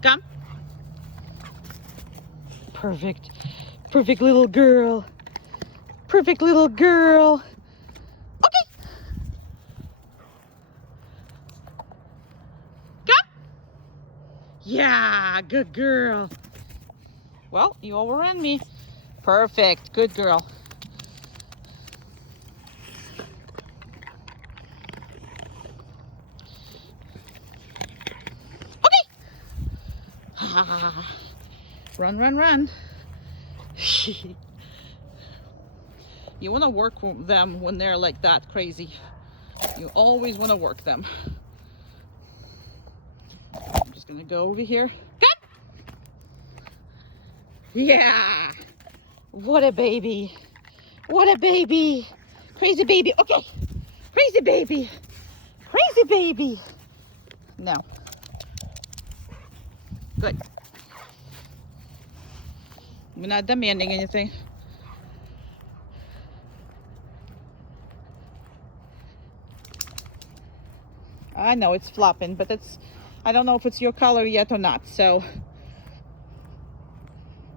Come. Perfect. Perfect little girl. Perfect little girl. Okay. Come. Yeah, good girl. Well, you overran me. Perfect. Good girl. Run, run, run. You want to work them when they're like that crazy. You always want to work them. I'm just going to go over here. Come! Yeah! What a baby. What a baby. Crazy baby. Okay. Crazy baby. Crazy baby. No. Good. We're not demanding anything. I know it's flopping, but I don't know if it's your color yet or not. So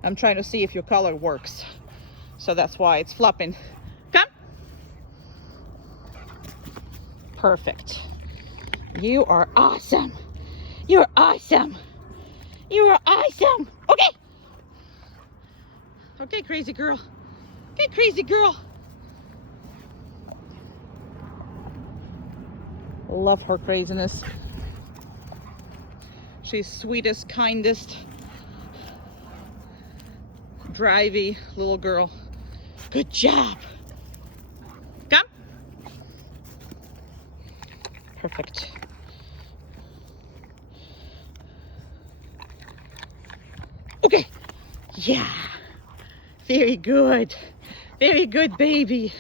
I'm trying to see if your color works. So that's why it's flopping. Come. Perfect. You are awesome. You're awesome. You are awesome. Okay. Okay, crazy girl. Okay, crazy girl. Love her craziness. She's sweetest, kindest, drivey little girl. Good job. Come. Perfect. Okay. Yeah. Very good. Very good, baby.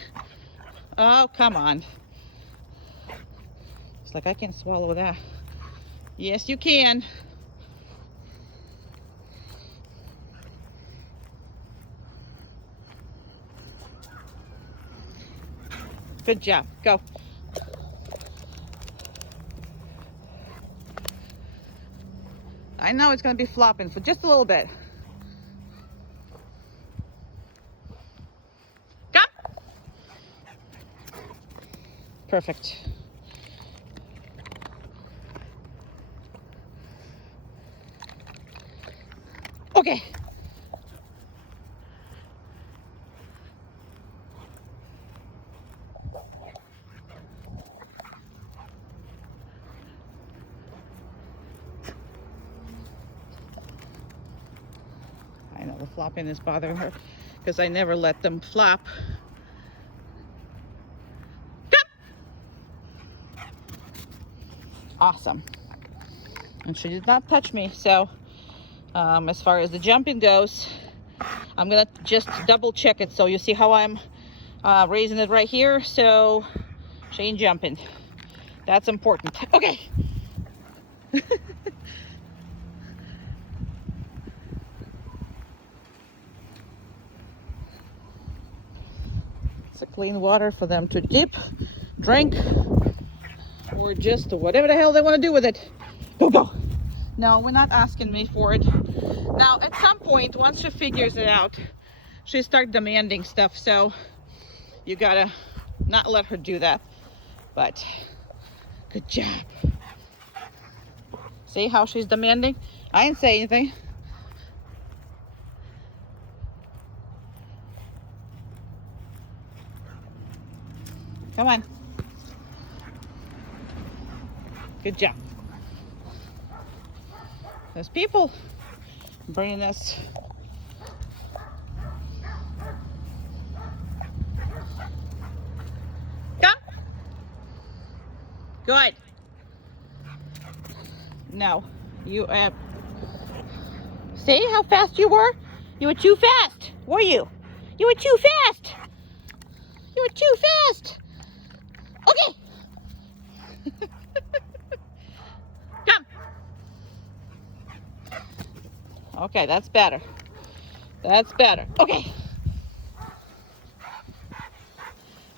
Oh, come on. It's like I can swallow that. Yes, you can. Good job. Go. I know it's going to be flopping for just a little bit. Come. Perfect. Okay. I know the flopping is bothering her because I never let them flop. Come. Awesome. And she did not touch me, so as far as the jumping goes, I'm gonna just double check it so you see how I'm raising it right here, so she ain't jumping. That's important. Okay. It's a clean water for them to dip, drink, or just whatever the hell they want to do with it. Go, go. No, we're not asking me for it. Now, at some point, once she figures it out, she starts demanding stuff, so you gotta not let her do that. But good job. See how she's demanding? I didn't say anything. Come on. Good job. There's people bringing us. Come. Good. No, you see how fast you were? You were too fast, were you? You were too fast. You were too fast. Okay. Come. Okay, that's better. That's better. Okay.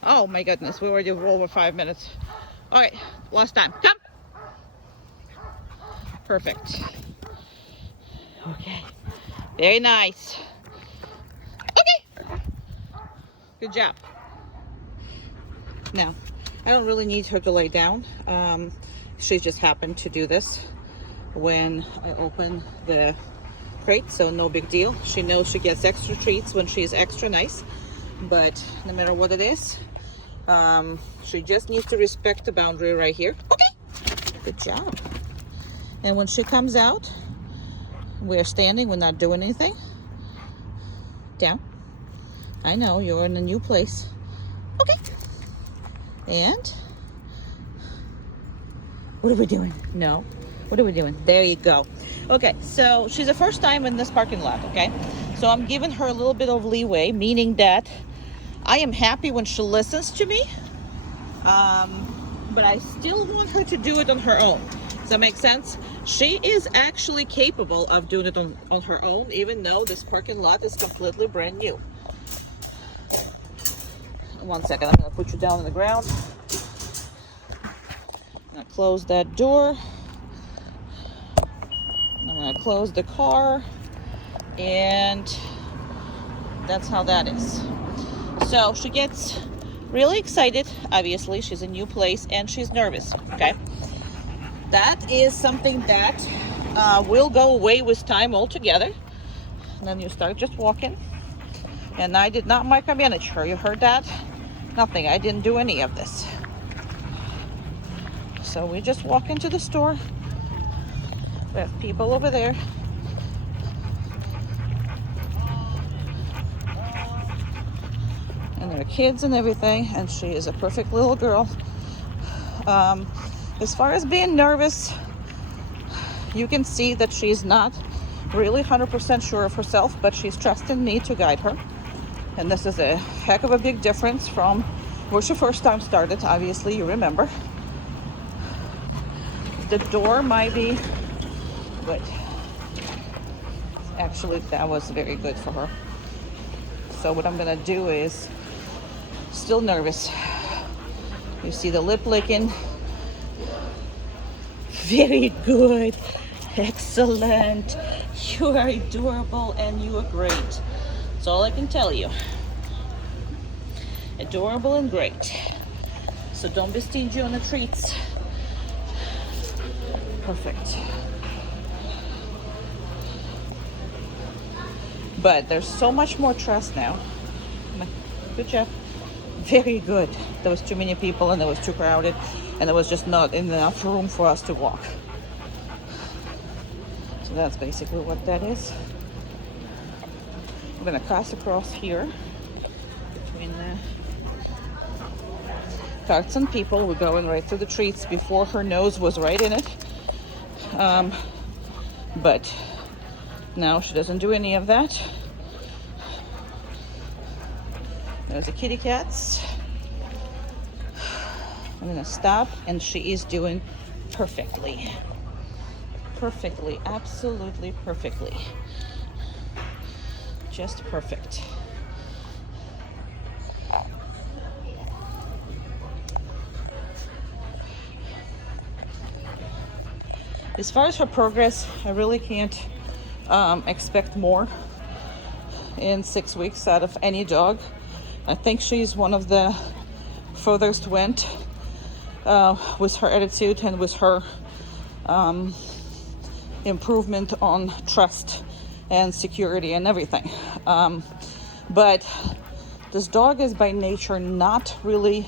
Oh my goodness, we already over 5 minutes. All right, last time. Come. Perfect. Okay. Very nice. Okay. Good job. Now, I don't really need her to lay down. She just happened to do this when I open the crate, so no big deal. She knows she gets extra treats when she's extra nice, but no matter what it is, she just needs to respect the boundary right here. Okay, good job. And when she comes out, we're standing, we're not doing anything. Down. I know, you're in a new place. Okay. And what are we doing? No. What are we doing? There you go. Okay, so she's the first time in this parking lot, okay? So I'm giving her a little bit of leeway, meaning that I am happy when she listens to me, but I still want her to do it on her own. Does that make sense? She is actually capable of doing it on her own, even though this parking lot is completely brand new. 1 second, I'm gonna put you down on the ground. I'm gonna close that door. I'm gonna close the car, and that's how that is. So she gets really excited. Obviously, she's a new place and she's nervous, okay? That is something that will go away with time altogether. And then you start just walking. And I did not micromanage her. You heard that? Nothing. I didn't do any of this. So we just walk into the store. We have people over there. And there are kids and everything. And she is a perfect little girl. As far as being nervous, you can see that she's not really 100% sure of herself, but she's trusting me to guide her. And this is a heck of a big difference from where she first time started. Obviously, you remember. The door might be good. Actually, that was very good for her. So what I'm gonna do is, still nervous. You see the lip licking. Very good. Excellent. You are adorable and you are great. That's all I can tell you. Adorable and great. So don't be stingy on the treats. Perfect. But there's so much more trust now. Good job. Very good. There was too many people and it was too crowded and there was just not enough room for us to walk. So that's basically what that is. I'm gonna cross across here between the carts and people. We're going right through the treats before her nose was right in it. But now she doesn't do any of that. There's the kitty cats. I'm gonna stop and she is doing perfectly. Perfectly, absolutely perfectly. Just perfect. As far as her progress, I really can't expect more in 6 weeks out of any dog. I think she's one of the furthest went with her attitude and with her improvement on trust and security and everything. But this dog is by nature not really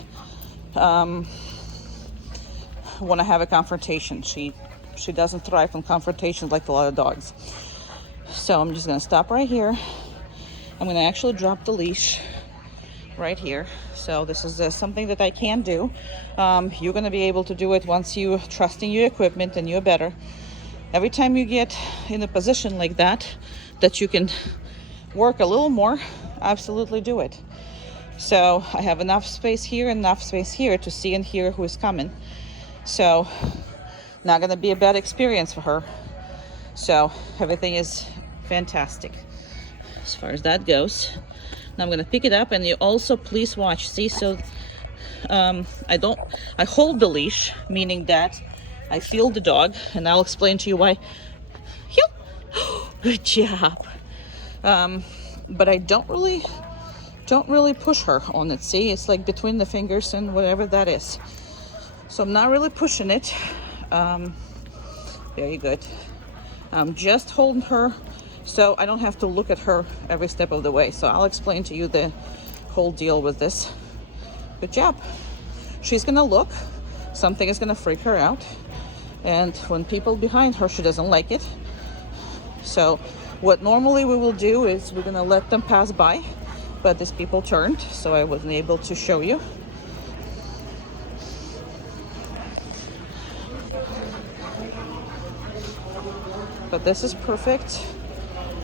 want to have a confrontation. She doesn't thrive on confrontations like a lot of dogs. So I'm just going to stop right here. I'm going to actually drop the leash right here. So this is something that I can do. You're going to be able to do it once you trust in your equipment and you're better. Every time you get in a position like that you can work a little more, absolutely do it. So I have enough space here and enough space here to see and hear who is coming. So not going to be a bad experience for her. So everything is fantastic as far as that goes. Now I'm going to pick it up, and you also please watch. See, so I hold the leash, meaning that I feel the dog, and I'll explain to you why. Good job. But I don't really push her on it. See, it's like between the fingers and whatever that is. So I'm not really pushing it. Very good. I'm just holding her so I don't have to look at her every step of the way. So I'll explain to you the whole deal with this. Good job. She's gonna look, something is gonna freak her out, and when people behind her, she doesn't like it. So what normally we will do is we're gonna let them pass by, but these people turned, so I wasn't able to show you. But this is perfect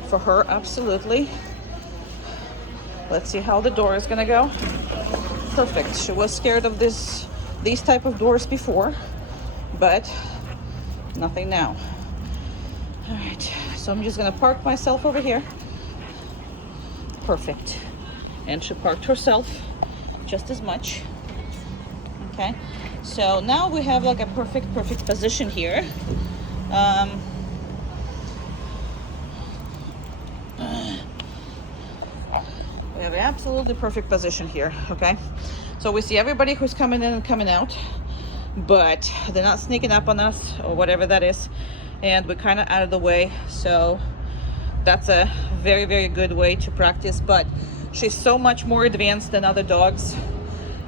for her, absolutely. Let's see how the door is gonna go. Perfect. She was scared of these type of doors before, but nothing now. All right, so I'm just gonna park myself over here. Perfect. And she parked herself just as much. Okay, so now we have like a perfect position here. We have an absolutely perfect position here. Okay, so we see everybody who's coming in and coming out, but they're not sneaking up on us or whatever that is, and we're kind of out of the way. So that's a very good way to practice. But she's so much more advanced than other dogs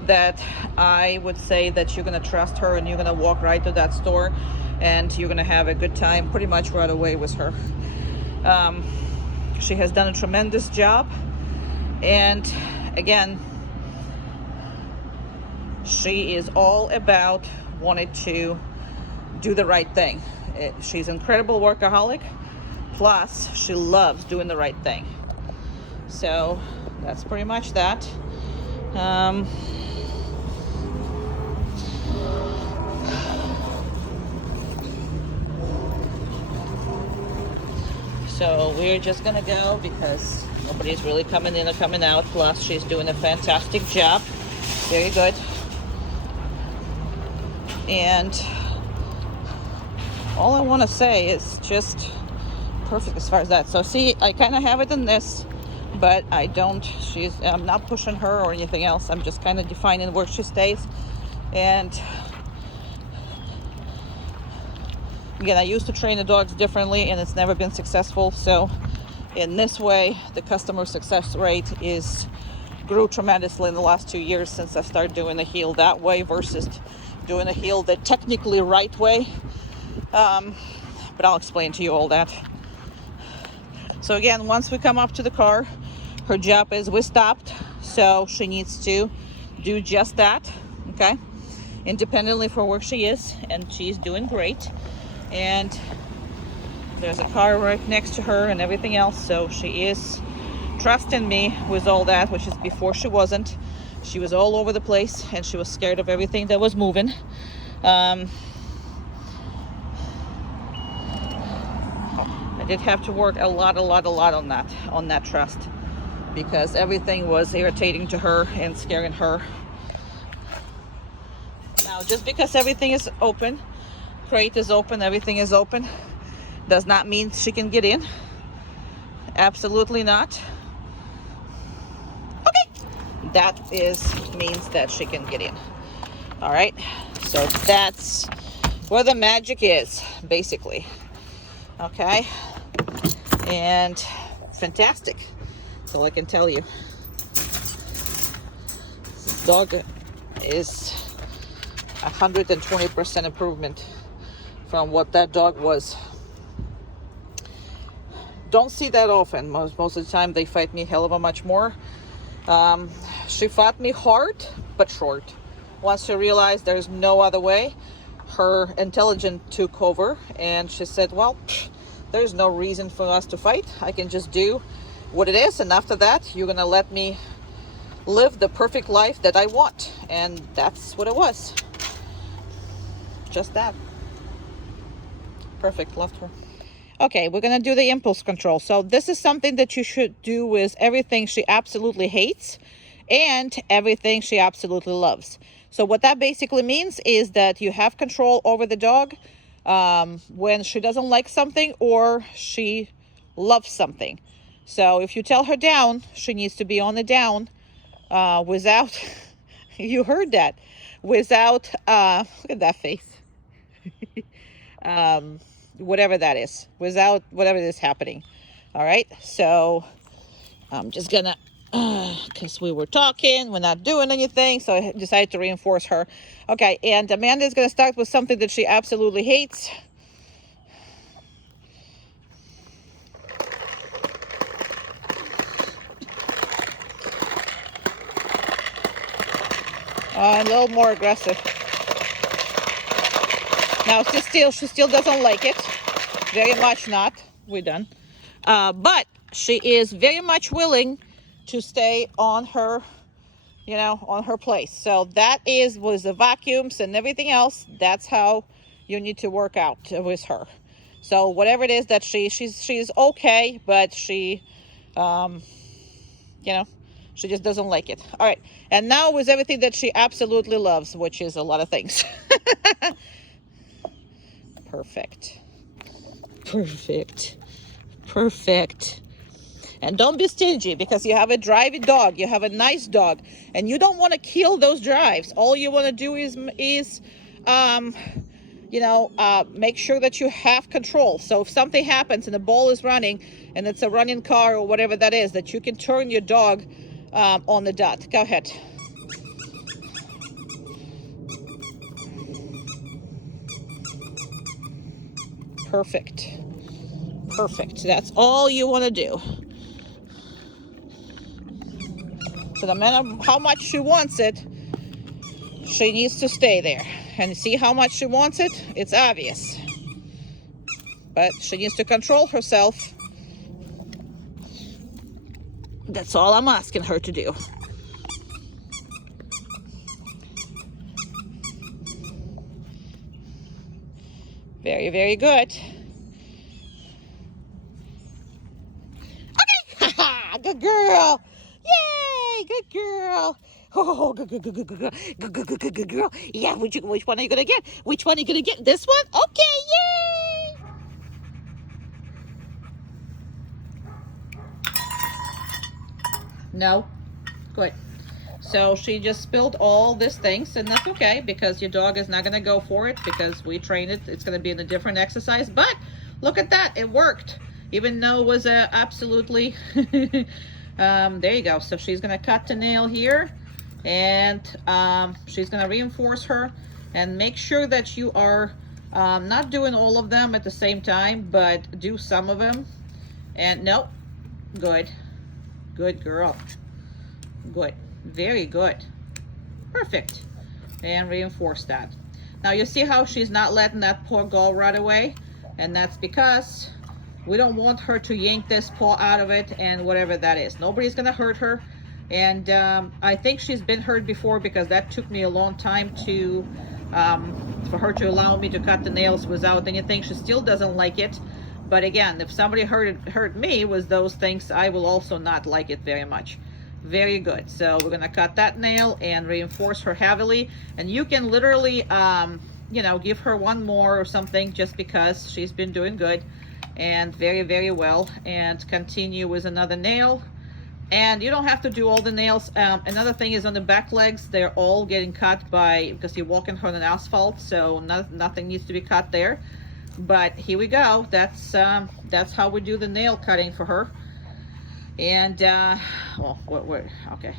that I would say that you're gonna trust her and you're gonna walk right to that store and you're gonna have a good time pretty much right away with her. She has done a tremendous job, and again, she is all about wanting to do the right thing. She's an incredible workaholic, plus she loves doing the right thing. So that's pretty much that. So we're just gonna go because nobody's really coming in or coming out. Plus she's doing a fantastic job. Very good. And all I want to say is just perfect as far as that. So see, I kind of have it in this, but I don't, I'm not pushing her or anything else. I'm just kind of defining where she stays. And again, I used to train the dogs differently and it's never been successful. So in this way, the customer success rate grew tremendously in the last 2 years since I started doing the heel that way versus doing the heel the technically right way. But I'll explain to you all that. So again, once we come up to the car, her job is we stopped, so she needs to do just that, okay, independently from where she is, and she's doing great. And there's a car right next to her and everything else, so she is trusting me with all that, which is before she wasn't. She was all over the place and she was scared of everything that was moving. I did have to work a lot on that trust, because everything was irritating to her and scaring her. Now, just because everything is open, crate is open, everything is open, does not mean she can get in. Absolutely not. Okay, that means that she can get in. All right, so that's where the magic is, basically. Okay, and fantastic. That's all I can tell you. This dog is 120% improvement from what that dog was. Don't see that often. Most of the time they fight me a hell of a much more. She fought me hard but short. Once she realized there's no other way, her intelligence took over and she said, well, there's no reason for us to fight. I can just do what it is, and after that you're gonna let me live the perfect life that I want. And that's what it was. Just that. Perfect. Loved her. Okay, we're gonna do the impulse control. So this is something that you should do with everything she absolutely hates and everything she absolutely loves. So what that basically means is that you have control over the dog when she doesn't like something or she loves something. So if you tell her down, she needs to be on the down without, you heard that, without, look at that face, whatever that is, without whatever is happening. All right, so I'm just gonna, because we were talking, we're not doing anything, so I decided to reinforce her. Okay, and Amanda is gonna start with something that she absolutely hates. A little more aggressive. Now, she still doesn't like it. Very much not. We're done. But she is very much willing to stay on her, you know, on her place. So that is with the vacuums and everything else. That's how you need to work out with her. So whatever it is that she's okay, but she, you know, she just doesn't like it. All right. And now with everything that she absolutely loves, which is a lot of things. Perfect. Perfect. Perfect. And don't be stingy, because you have a drivey dog, you have a nice dog, and you don't want to kill those drives. All you want to do is you know, make sure that you have control. So if something happens and the ball is running and it's a running car or whatever that is, that you can turn your dog on the dot. Go ahead. Perfect. Perfect. That's all you want to do. So no matter how much she wants it, she needs to stay there. And see how much she wants it? It's obvious. But she needs to control herself. That's all I'm asking her to do. Very, very good. Okay, good girl. Yay, good girl. Oh, good, good, good, good, good, good, good, good, good, good girl. Yeah, which one are you gonna get? Which one are you gonna get? This one? Okay, yay! No, good. So she just spilled all these things, and that's okay, because your dog is not gonna go for it, because we train it. It's gonna be in a different exercise. But look at that, it worked, even though it was absolutely. There you go. So she's gonna cut the nail here, and she's gonna reinforce her, and make sure that you are not doing all of them at the same time, but do some of them. And nope, good, good girl, good, very good, perfect. And reinforce that. Now you see how she's not letting that paw go right away, and that's because we don't want her to yank this paw out of it and whatever that is. Nobody's gonna hurt her. And I think she's been hurt before, because that took me a long time to for her to allow me to cut the nails without anything. She still doesn't like it. But again, if somebody hurt me with those things, I will also not like it very much. Very good. So we're gonna cut that nail and reinforce her heavily. And you can literally, you know, give her one more or something, just because she's been doing good and very, very well. And continue with another nail. And you don't have to do all the nails. Another thing is on the back legs, they're all getting cut because you're walking on an asphalt, so nothing needs to be cut there. But here we go. That's how we do the nail cutting for her. And well, okay,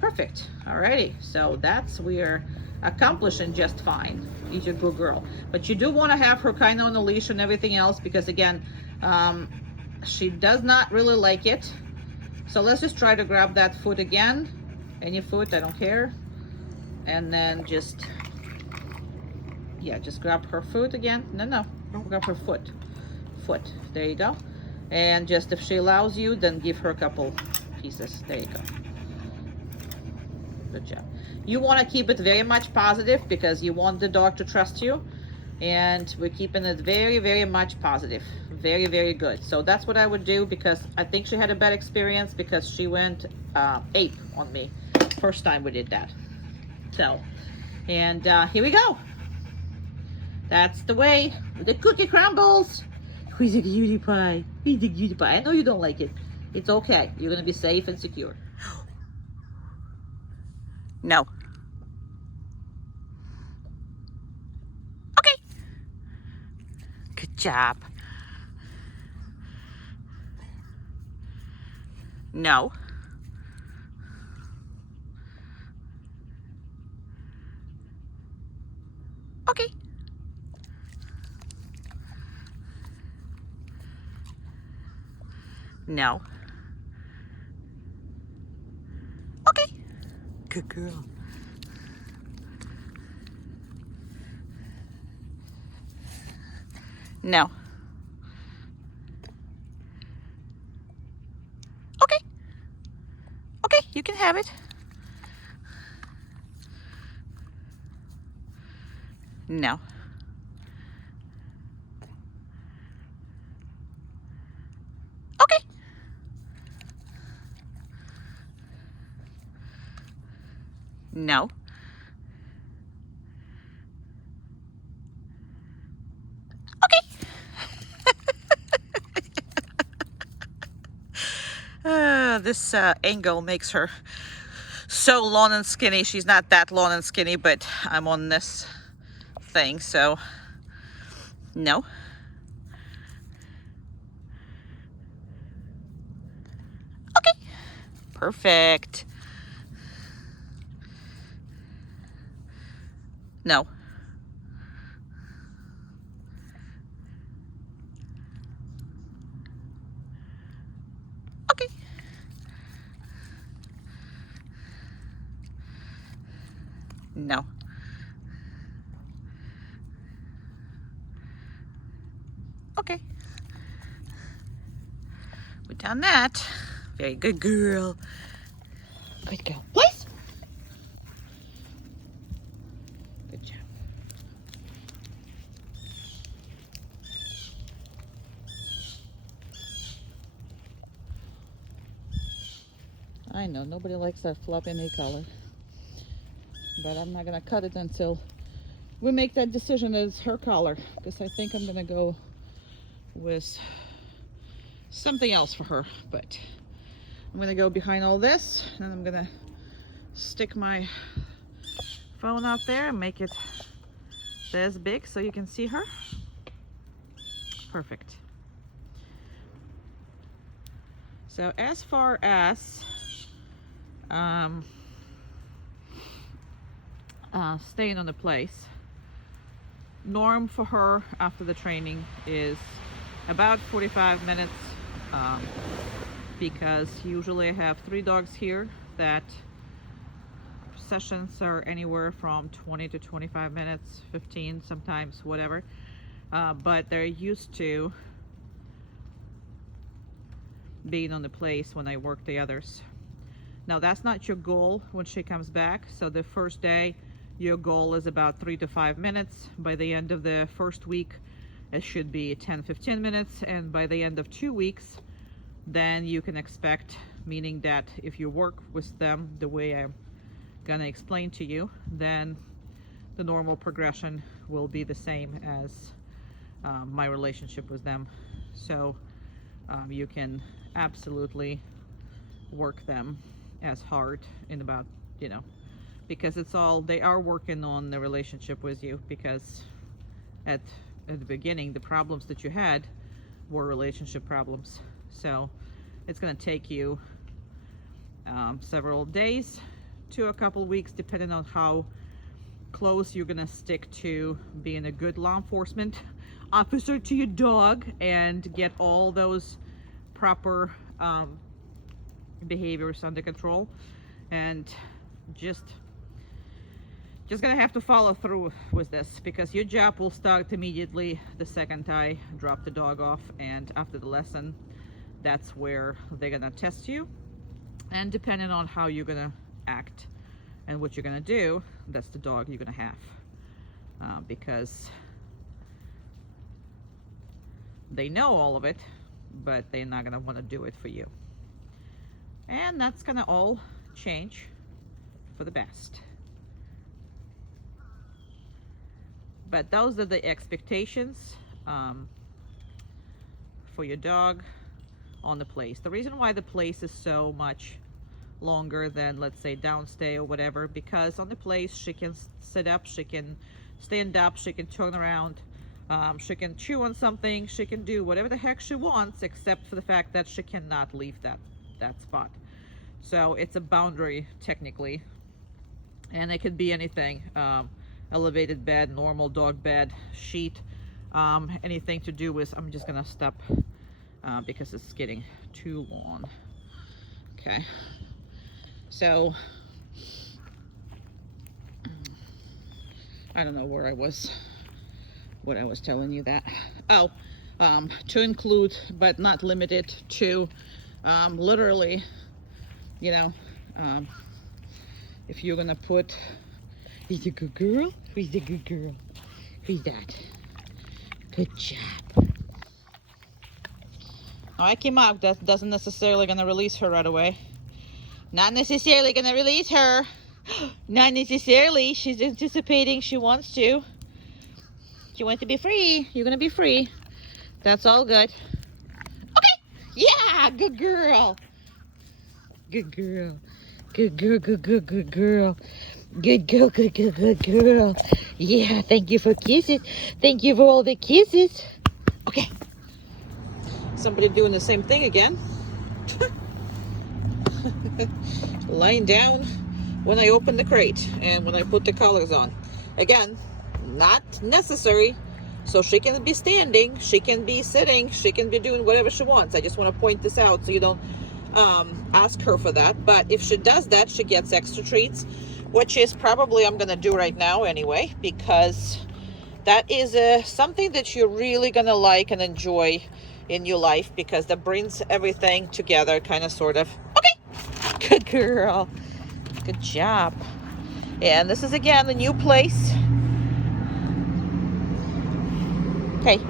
perfect. Alrighty, so we're accomplishing just fine. She's a good girl, but you do want to have her kind of on a leash and everything else, because again, she does not really like it. So let's just try to grab that foot again. Any foot, I don't care. And then just grab her foot again. No, grab her foot. There you go. And just, if she allows you, then give her a couple pieces. There you go. Good job. You want to keep it very much positive, because you want the dog to trust you. And we're keeping it very, very much positive. Very, very good. So that's what I would do, because I think she had a bad experience, because she went ape on me first time we did that. So, and here we go. That's the way. The cookie crumbles. He's a cutie pie. He's a cutie pie. I know you don't like it. It's okay. You're gonna be safe and secure. No. Okay. Good job. No. Okay. No. Okay. Good girl. No. Okay. Okay, you can have it. No. Okay. No. Okay. This angle makes her so long and skinny. She's not that long and skinny, but I'm on this thing, so no. Okay. Perfect. No. Okay. No. Okay. We've done that. Very good girl. Good girl. Place. Good job. I know, nobody likes that floppy knee collar. But I'm not gonna cut it until we make that decision as her collar. Because I think I'm gonna go with something else for her. But I'm gonna go behind all this and I'm gonna stick my phone out there and make it this big so you can see her. Perfect. So as far as staying on the place, norm for her after the training is about 45 minutes, because usually I have 3 dogs here that sessions are anywhere from 20 to 25 minutes, 15 sometimes, whatever, but they're used to being on the place when I work the others. Now that's not your goal when she comes back. So the first day your goal is about 3 to 5 minutes. By the end of the first week it should be 10-15 minutes, and by the end of 2 weeks then you can expect, meaning that if you work with them the way I'm gonna explain to you, then the normal progression will be the same as my relationship with them. So you can absolutely work them as hard in about, you know, because it's all, they are working on the relationship with you, because at the beginning the problems that you had were relationship problems. So it's going to take you several days to a couple weeks, depending on how close you're going to stick to being a good law enforcement officer to your dog and get all those proper behaviors under control, and just gonna have to follow through with this, because your job will start immediately the second I drop the dog off, and after the lesson that's where they're gonna test you, and depending on how you're gonna act and what you're gonna do, that's the dog you're gonna have, because they know all of it, but they're not gonna want to do it for you. And that's gonna all change for the best. But those are the expectations. for your dog on the place. The reason why the place is so much longer than, let's say, downstay or whatever, because on the place she can sit up, she can stand up, she can turn around, she can chew on something, she can do whatever the heck she wants, except for the fact that she cannot leave that spot. So it's a boundary technically, and it could be anything, elevated bed, normal dog bed, sheet, anything to do with, I'm just gonna stop because it's getting too long. Okay, so I don't know where I was, what I was telling you that. Oh, to include but not limited to, literally, you know, if you're gonna put, he's a good girl, who's a good girl, who's that? Good job. I came out, that doesn't necessarily gonna release her right away. Not necessarily gonna release her. Not necessarily. She's anticipating, she wants to. She wants to be free. You're gonna be free. That's all good. Okay. Yeah, good girl. Good girl. Good girl, good girl, good girl. Good girl, good girl, good girl. Yeah, thank you for kisses. Thank you for all the kisses. Okay. Somebody doing the same thing again. Lying down when I open the crate and when I put the collars on. Again, not necessary. So she can be standing, she can be sitting, she can be doing whatever she wants. I just want to point this out so you don't ask her for that. But if she does that, she gets extra treats, which is probably I'm gonna do right now anyway, because that is something that you're really gonna like and enjoy in your life, because that brings everything together, kind of, sort of. Okay, good girl, good job. And this is again the new place. Okay,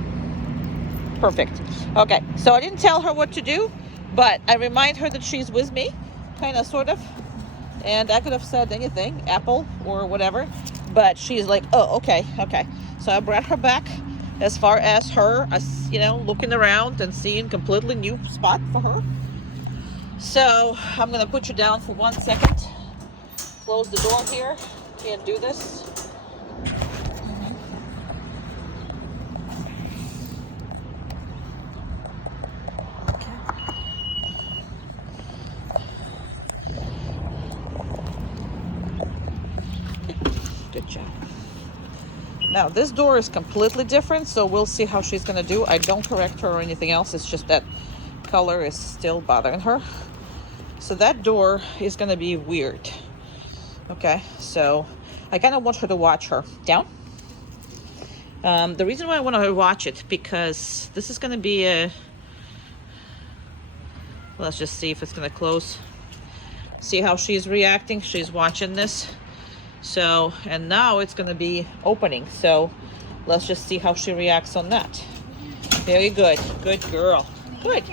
perfect. Okay, so I didn't tell her what to do, but I remind her that she's with me, kind of, sort of. And I could have said anything, apple or whatever, but she's like, oh, okay, okay. So I brought her back as far as her, you know, looking around and seeing completely new spot for her. So I'm gonna put you down for 1 second. Close the door here. Can't do this. Good job. Now this door is completely different, so we'll see how she's gonna do. I don't correct her or anything else. It's just that color is still bothering her. So that door is gonna be weird. Okay, so I kind of want her to watch her. Down. The reason why I want her to watch it, because this is gonna be a, let's just see if it's gonna close. See how she's reacting. She's watching this. So, and now it's gonna be opening. So let's just see how she reacts on that. Very good. Good girl. Good.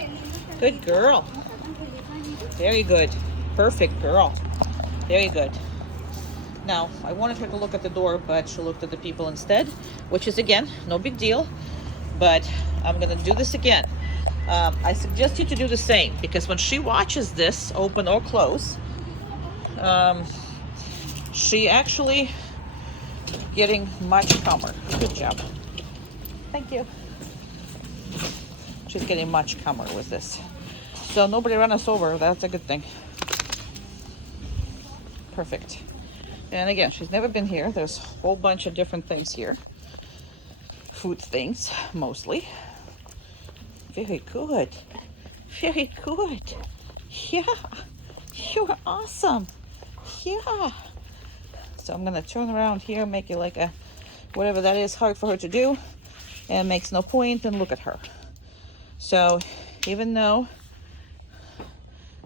Good girl. Very good. Perfect girl. Very good. Now, I wanted her to look at the door, but she looked at the people instead, which is, again, no big deal. But I'm gonna do this again. I suggest you to do the same, because when she watches this open or close, she actually getting much calmer. Good job. Thank you. She's getting much calmer with this. So nobody ran us over. That's a good thing. Perfect. And again, she's never been here. There's a whole bunch of different things here. Food things, mostly. Very good. Very good. Yeah. You're awesome. Yeah. So I'm gonna turn around here, make it like a, whatever that is, hard for her to do, and makes no point, and look at her. So even though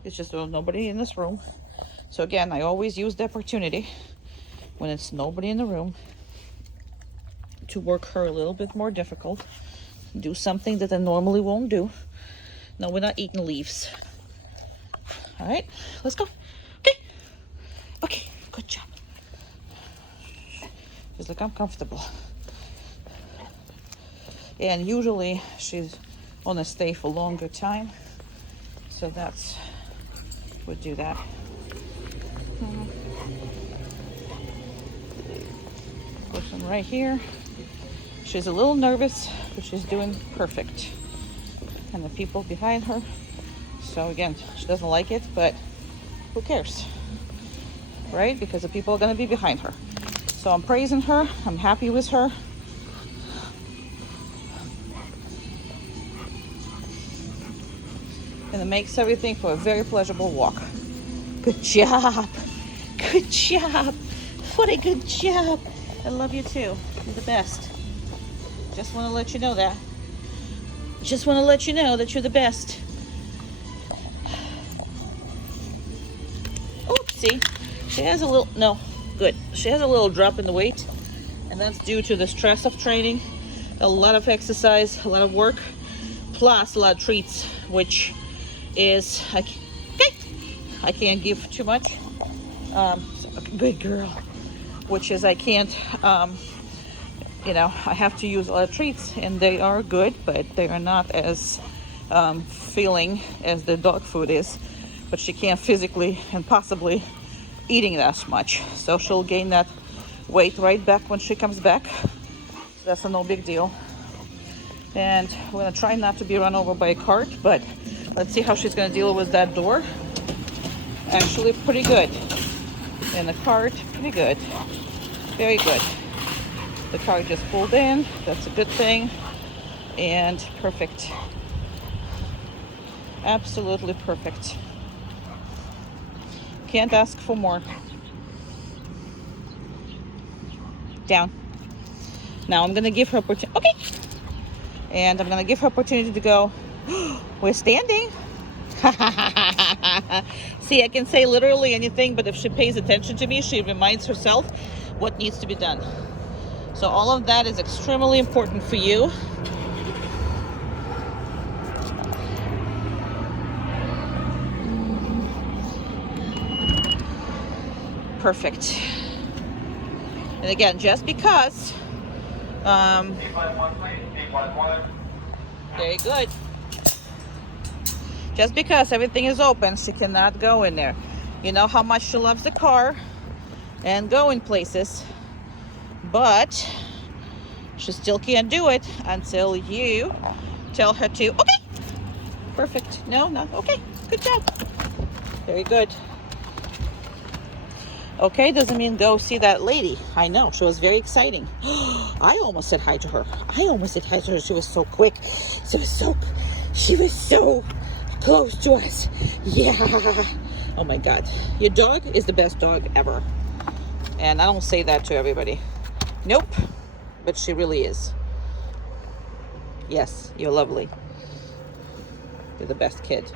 it's just nobody in this room, so again, I always use the opportunity when it's nobody in the room to work her a little bit more difficult, do something that I normally won't do. No, we're not eating leaves. All right, let's go. Okay. Okay, good job. She's like, I'm comfortable. And usually she's want to stay for longer time. So that's, would do that. Put some right here. She's a little nervous, but she's doing perfect. And the people behind her. So again, she doesn't like it, but who cares, right? Because the people are going to be behind her. So I'm praising her. I'm happy with her. And it makes everything for a very pleasurable walk. Good job. Good job. What a good job. I love you too. You're the best. Just want to let you know that. Just want to let you know that you're the best. Oopsie. She has a little, no, good. She has a little drop in the weight. And that's due to the stress of training. A lot of exercise, a lot of work, plus a lot of treats, which is, I can't give too much. Good girl. Which is I can't, you know, I have to use a lot of treats, and they are good, but they are not as filling as the dog food is. But she can't physically and possibly eating that much. So she'll gain that weight right back when she comes back. So that's a no big deal. And we're gonna try not to be run over by a cart, but let's see how she's gonna deal with that door. Actually pretty good. And the cart, pretty good. Very good. The car just pulled in. That's a good thing. And perfect. Absolutely perfect. Can't ask for more. Down. Now I'm gonna give her opportunity. Okay. And I'm gonna give her opportunity to go. We're standing. See, I can say literally anything, but if she pays attention to me, she reminds herself what needs to be done. So all of that is extremely important for you. Perfect. And again, just because, very good. Just because everything is open, she cannot go in there. You know how much she loves the car and going places, but she still can't do it until you tell her to. Okay, perfect. No, not okay. Good job. Very good. Okay, doesn't mean go see that lady. I know, she was very exciting. I almost said hi to her. I almost said hi to her. She was so quick. She was so close to us. Yeah. Oh my God. Your dog is the best dog ever. And I don't say that to everybody. Nope. But she really is. Yes, you're lovely. You're the best kid.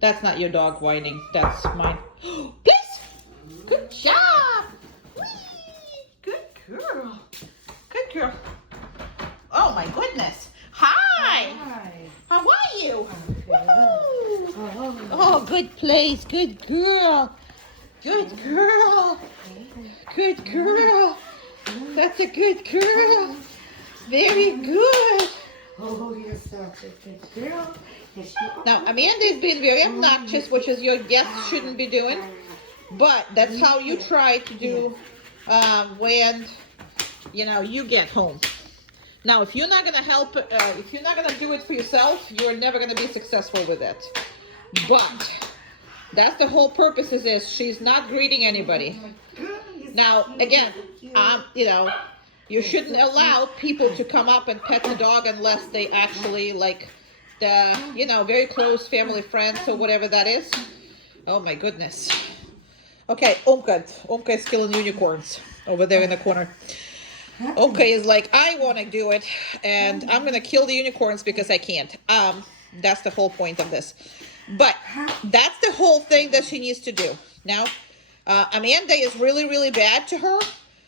That's not your dog whining. That's mine. Please. Good job. Whee! Good girl. Good girl. Oh my goodness. Hi. Hi. How are you? Oh. Oh, good place. Good girl. Good girl. Good girl. That's a good girl. Very good. Oh, you're such a good girl. Yes, you are. Now, Amanda's been very obnoxious, which is your guests shouldn't be doing. But that's how you try to do when, you know, you get home. Now, if you're not gonna help, if you're not gonna do it for yourself, you're never gonna be successful with it. But that's the whole purpose is this. She's not greeting anybody. Now, again, you know, you shouldn't allow people to come up and pet the dog unless they actually like the, you know, very close family friends or whatever that is. Oh my goodness. Okay, Omka is killing unicorns over there in the corner. Omka is like, I want to do it, and I'm going to kill the unicorns because I can't. That's the whole point of this. But that's the whole thing that she needs to do. Now, Amanda is really, really bad to her.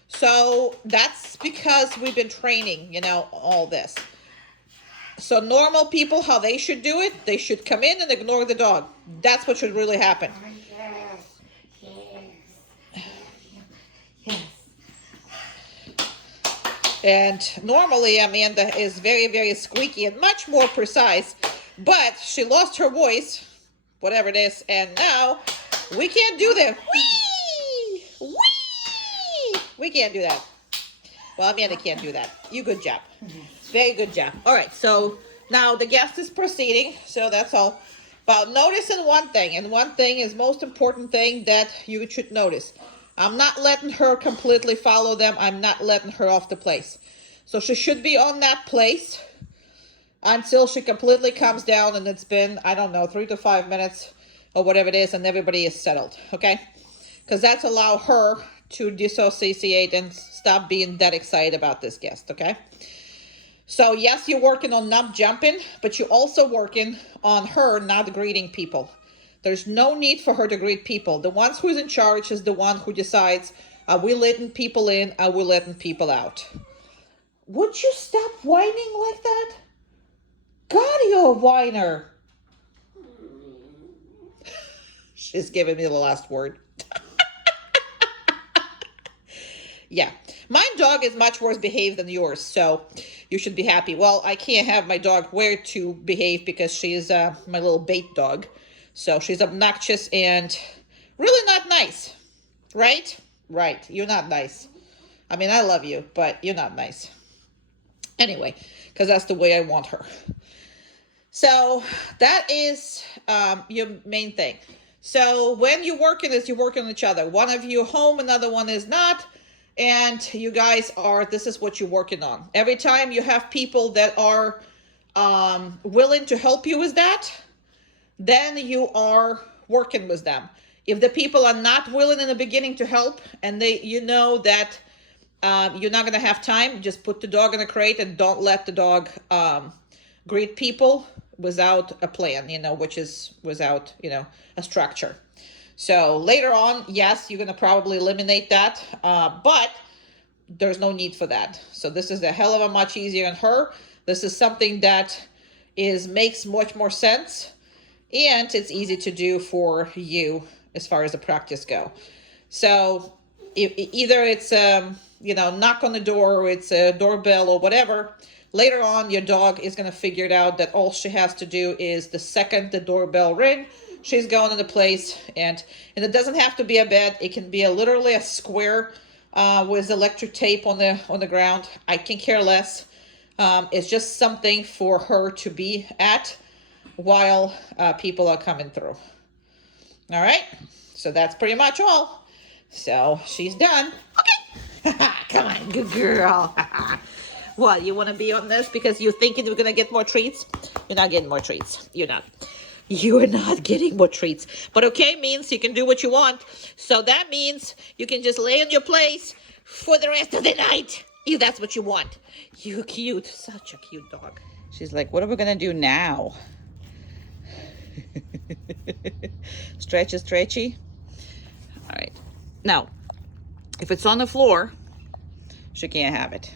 So that's because we've been training, you know, all this. So normal people, how they should do it, they should come in and ignore the dog. That's what should really happen. Yes. Yes. And normally Amanda is very, very squeaky and much more precise, but she lost her voice, whatever it is, and now we can't do that. Whee! Whee! We can't do that. Well, Amanda can't do that. You good job. Very good job. All right, so now the guest is proceeding, so that's all. About noticing one thing, and one thing is most important thing that you should notice. I'm not letting her completely follow them. I'm not letting her off the place. So she should be on that place until she completely comes down, and it's been, I don't know, 3 to 5 minutes or whatever it is, and everybody is settled, okay? Because that's allow her to dissociate and stop being that excited about this guest, okay? So yes, you're working on not jumping, but you're also working on her not greeting people. There's no need for her to greet people. The one who's in charge is the one who decides, are we letting people in? Are we letting people out? Would you stop whining like that? God, you're a whiner. She's giving me the last word. Yeah, my dog is much worse behaved than yours, so you should be happy. Well, I can't have my dog where to behave because she's my little bait dog. So she's obnoxious and really not nice, right? Right, you're not nice. I mean, I love you, but you're not nice. Anyway, because that's the way I want her. So that is your main thing. So when you're working you're working on each other. One of you home, another one is not. And you guys are, this is what you're working on. Every time you have people that are willing to help you with that, then you are working with them. If the people are not willing in the beginning to help, and you know that you're not going to have time, just put the dog in a crate and don't let the dog greet people without a plan, which is without, a structure. So later on, yes, you're going to probably eliminate that, but there's no need for that. So this is a hell of a much easier on her. This is something that makes much more sense, and it's easy to do for you as far as the practice go. So either it's, knock on the door, or it's a doorbell or whatever. Later on, your dog is going to figure it out that all she has to do is the second the doorbell ring, she's going into place, and it doesn't have to be a bed. It can be literally a square with electric tape on the ground. I can care less. It's just something for her to be at while people are coming through. All right, so that's pretty much all. So she's done. Okay, come on, good girl. What, you want to be on this because you're thinking you're gonna get more treats? You're not getting more treats. You're not. You are not getting more treats. But okay means you can do what you want. So that means you can just lay in your place for the rest of the night. If that's what you want. You're cute. Such a cute dog. She's like, what are we going to do now? Stretchy, stretchy. All right. Now, if it's on the floor, she can't have it.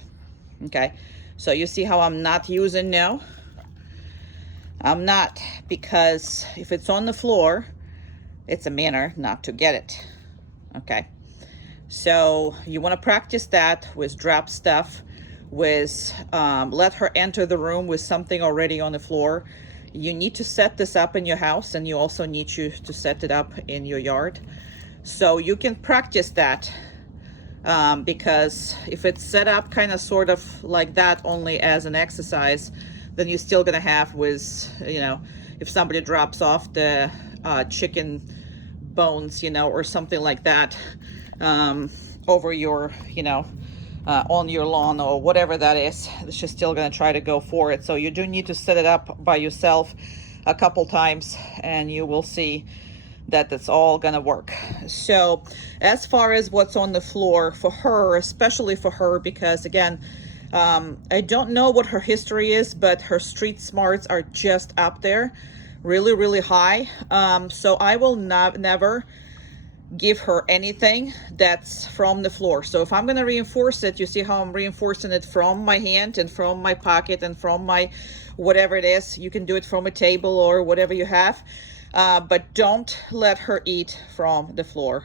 Okay. So you see how I'm not using no? I'm not, because if it's on the floor, it's a manner not to get it. Okay. So you want to practice that with drop stuff, with let her enter the room with something already on the floor. You need to set this up in your house, and you also need to set it up in your yard. So you can practice that because if it's set up kind of sort of like that only as an exercise, then you're still gonna have with, if somebody drops off the chicken bones, or something like that over your, on your lawn or whatever that is, she's still gonna try to go for it. So you do need to set it up by yourself a couple times, and you will see that it's all gonna work. So as far as what's on the floor for her, especially for her, because again, I don't know what her history is, but her street smarts are just up there, really, really high. So I will never give her anything that's from the floor. So if I'm going to reinforce it, you see how I'm reinforcing it from my hand and from my pocket and from my whatever it is. You can do it from a table or whatever you have, but don't let her eat from the floor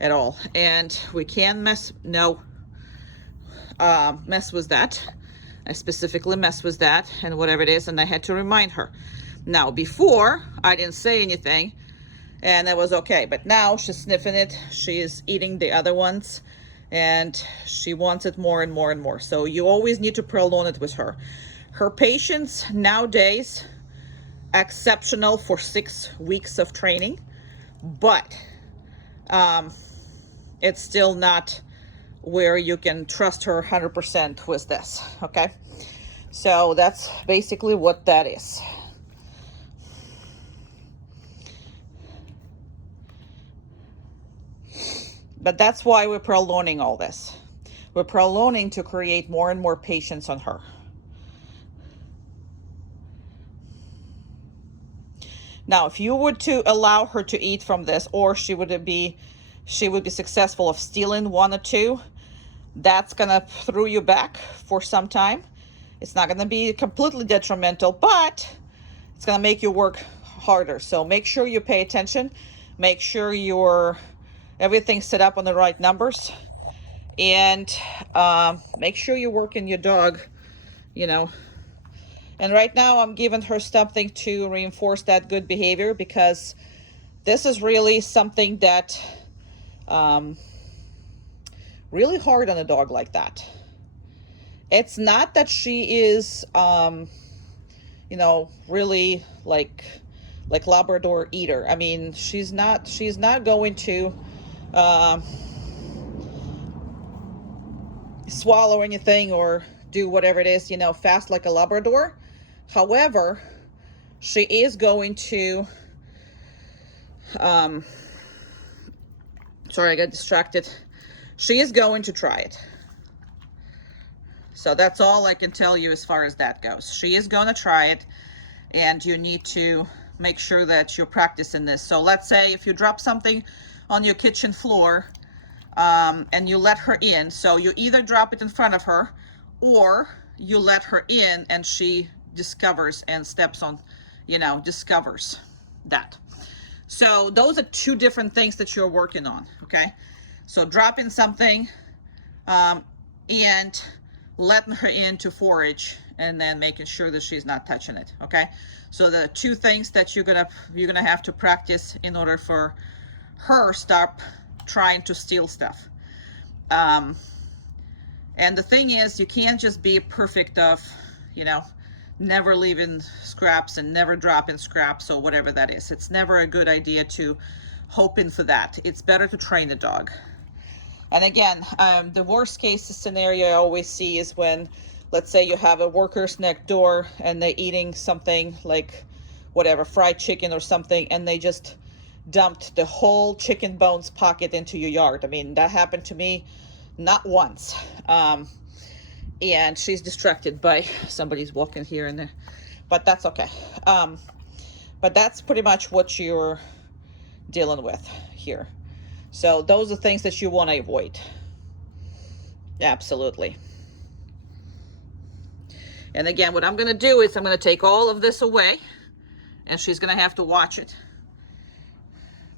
at all. And we can no, mess with that. I specifically messed with that and whatever it is, and I had to remind her. Now, before, I didn't say anything, and it was okay. But now she's sniffing it. She is eating the other ones, and she wants it more and more and more. So you always need to prolong it with her. Her patience nowadays, exceptional for 6 weeks of training, but it's still not where you can trust her 100% with this, okay? So that's basically what that is. But that's why we're prolonging all this. We're prolonging to create more and more patience on her. Now, if you were to allow her to eat from this, or she would be successful of stealing 1 or 2, that's gonna throw you back for some time. It's not gonna be completely detrimental, but it's gonna make you work harder. So make sure you pay attention. Make sure everything's set up on the right numbers, and make sure you're working your dog, you know. And right now I'm giving her something to reinforce that good behavior, because this is really something that really hard on a dog like that. It's not that she is you know, really like Labrador eater. I mean, she's not going to swallow anything or do whatever it is, you know, fast like a Labrador. However, she is going to sorry, I got distracted. She is going to try it. So that's all I can tell you as far as that goes. She is going to try it, and you need to make sure that you're practicing this. So let's say if you drop something on your kitchen floor, and you let her in. So you either drop it in front of her, or you let her in and she discovers and steps on, you know, discovers that. So those are 2 different things that you're working on, okay? So dropping something and letting her in to forage, and then making sure that she's not touching it, okay? So the 2 things that you're gonna have to practice in order for her stop trying to steal stuff. And the thing is, you can't just be perfect of, you know, never leaving scraps and never dropping scraps or whatever that is. It's never a good idea to hope for that. It's better to train the dog. And again, the worst case scenario I always see is when, let's say you have a workers next door and they're eating something like whatever, fried chicken or something, and they just dumped the whole chicken bones pocket into your yard. I mean, that happened to me not once. And she's distracted by somebody's walking here and there, but that's okay. But that's pretty much what you're dealing with here. So those are things that you want to avoid. Absolutely. And again, what I'm going to do is I'm going to take all of this away, and she's going to have to watch it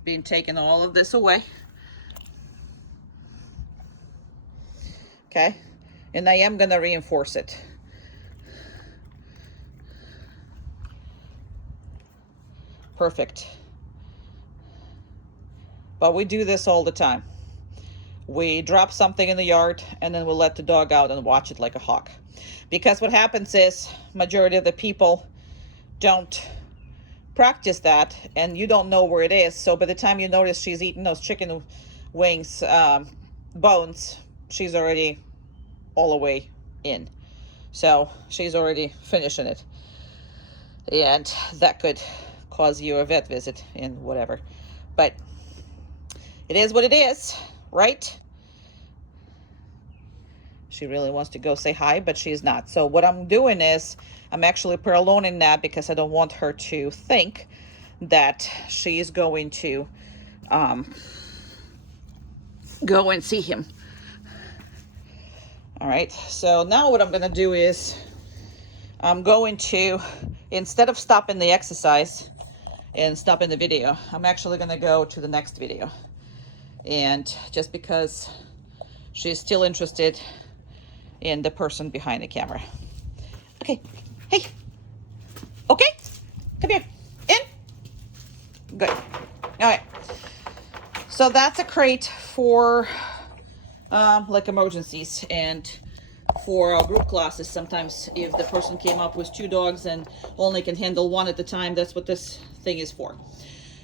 being taken, all of this away. Okay, and I am going to reinforce it. Perfect. But we do this all the time. We drop something in the yard, and then we'll let the dog out and watch it like a hawk. Because what happens is, majority of the people don't practice that, and you don't know where it is. So by the time you notice she's eating those chicken wings, bones, she's already all the way in. So she's already finishing it. And that could cause you a vet visit and whatever. But it is what it is, right? She really wants to go say hi, but she's not. So what I'm doing is I'm actually prolonging that because I don't want her to think that she's going to go and see him. All right, so now what I'm going to do is I'm going to, instead of stopping the exercise and stopping the video, I'm actually going to go to the next video. And just because she's still interested in the person behind the camera. Okay, hey, okay, come here, in, good. All right, so that's a crate for like emergencies, and for group classes, sometimes if the person came up with 2 dogs and only can handle 1 at a time, that's what this thing is for.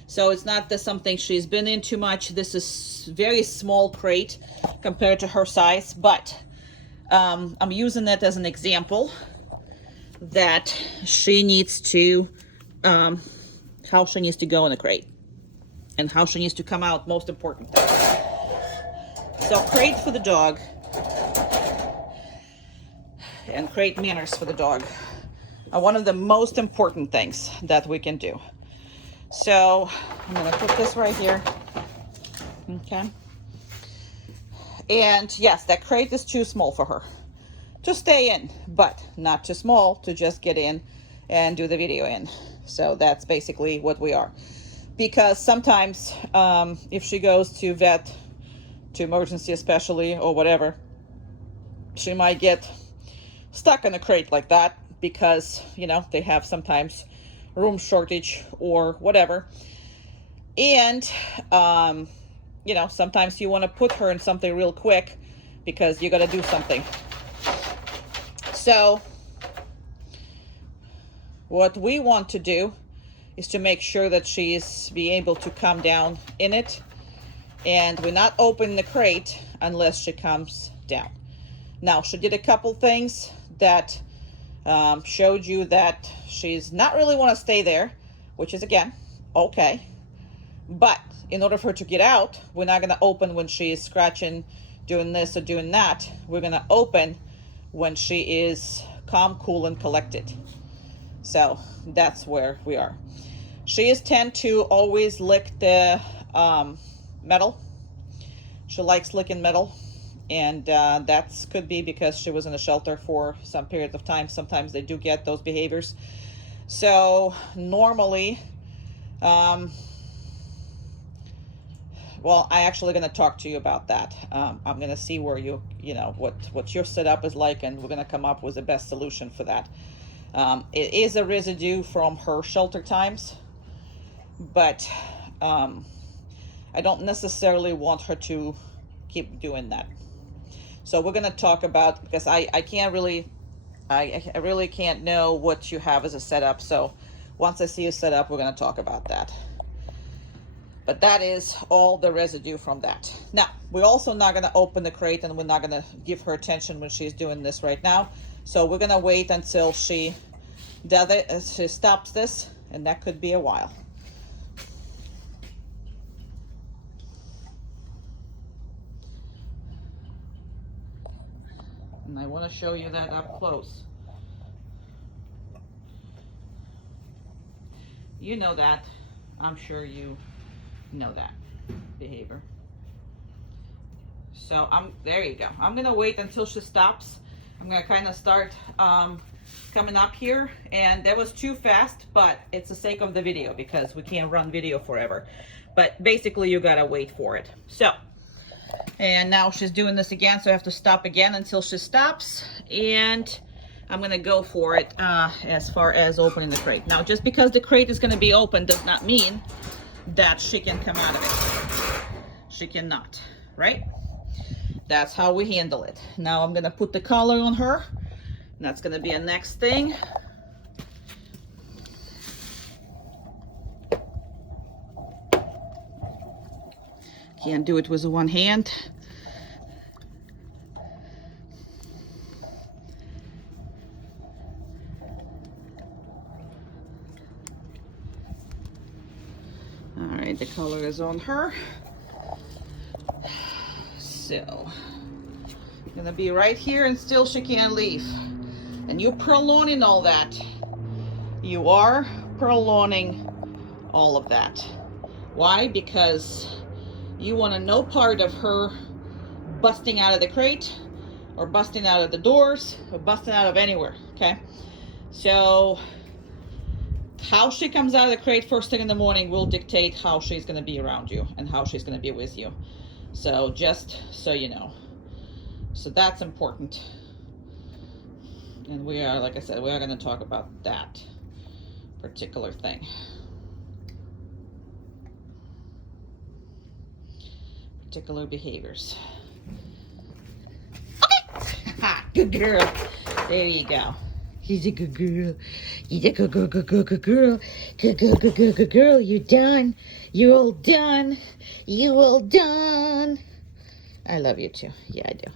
So it's not something she's been in too much. This is very small crate compared to her size, but I'm using it as an example that she needs to, how she needs to go in a crate and how she needs to come out, most important thing. So crate for the dog and crate manners for the dog are one of the most important things that we can do. So I'm gonna put this right here, okay? And yes, that crate is too small for her to stay in, but not too small to just get in and do the video in. So that's basically what we are. Because sometimes if she goes to vet, to emergency especially, or whatever, she might get stuck in a crate like that because, you know, they have sometimes room shortage or whatever. And, you know, sometimes you want to put her in something real quick because you got to do something. So what we want to do is to make sure that she's be able to come down in it, and we're not opening the crate unless she comes down. Now, she did a couple things that showed you that she's not really want to stay there, which is, again, okay. But in order for her to get out, we're not going to open when she is scratching, doing this or doing that. We're going to open when she is calm, cool, and collected. So that's where we are. She is tend to always lick the metal. She likes licking metal. And that could be because she was in a shelter for some period of time. Sometimes they do get those behaviors. So normally, well, I actually going to talk to you about that. I'm going to see where you know, what your setup is like, and we're going to come up with the best solution for that. It is a residue from her shelter times, but I don't necessarily want her to keep doing that. So we're going to talk about, because I can't really, I really can't know what you have as a setup. So once I see you set up, we're going to talk about that. But that is all the residue from that. Now, we're also not going to open the crate, and we're not going to give her attention when she's doing this right now. So we're going to wait until she does it, she stops this, and that could be a while. And I want to show you that up close. You know that. I'm sure you know that behavior. So there you go. I'm going to wait until she stops. I'm going to kind of start coming up here. And that was too fast, but it's the sake of the video because we can't run video forever. But basically, you got to wait for it. So. And now she's doing this again, so I have to stop again until she stops. And I'm going to go for it as far as opening the crate. Now, just because the crate is going to be open does not mean that she can come out of it. She cannot, right? That's how we handle it. Now I'm going to put the collar on her. And that's going to be a next thing. Can't do it with one hand. All right, the collar is on her. So, gonna be right here, and still she can't leave. And you prolonging all that. You are prolonging all of that. Why? Because you want no part of her busting out of the crate or busting out of the doors or busting out of anywhere, okay? So how she comes out of the crate first thing in the morning will dictate how she's going to be around you and how she's going to be with you. So just so you know. So that's important. And we are, like I said, we are going to talk about that particular thing. Particular behaviors. Okay. Good girl. There you go. She's a good girl. She's a good girl. Good girl. Good girl. You're done. You're all done. You all done. I love you too. Yeah, I do.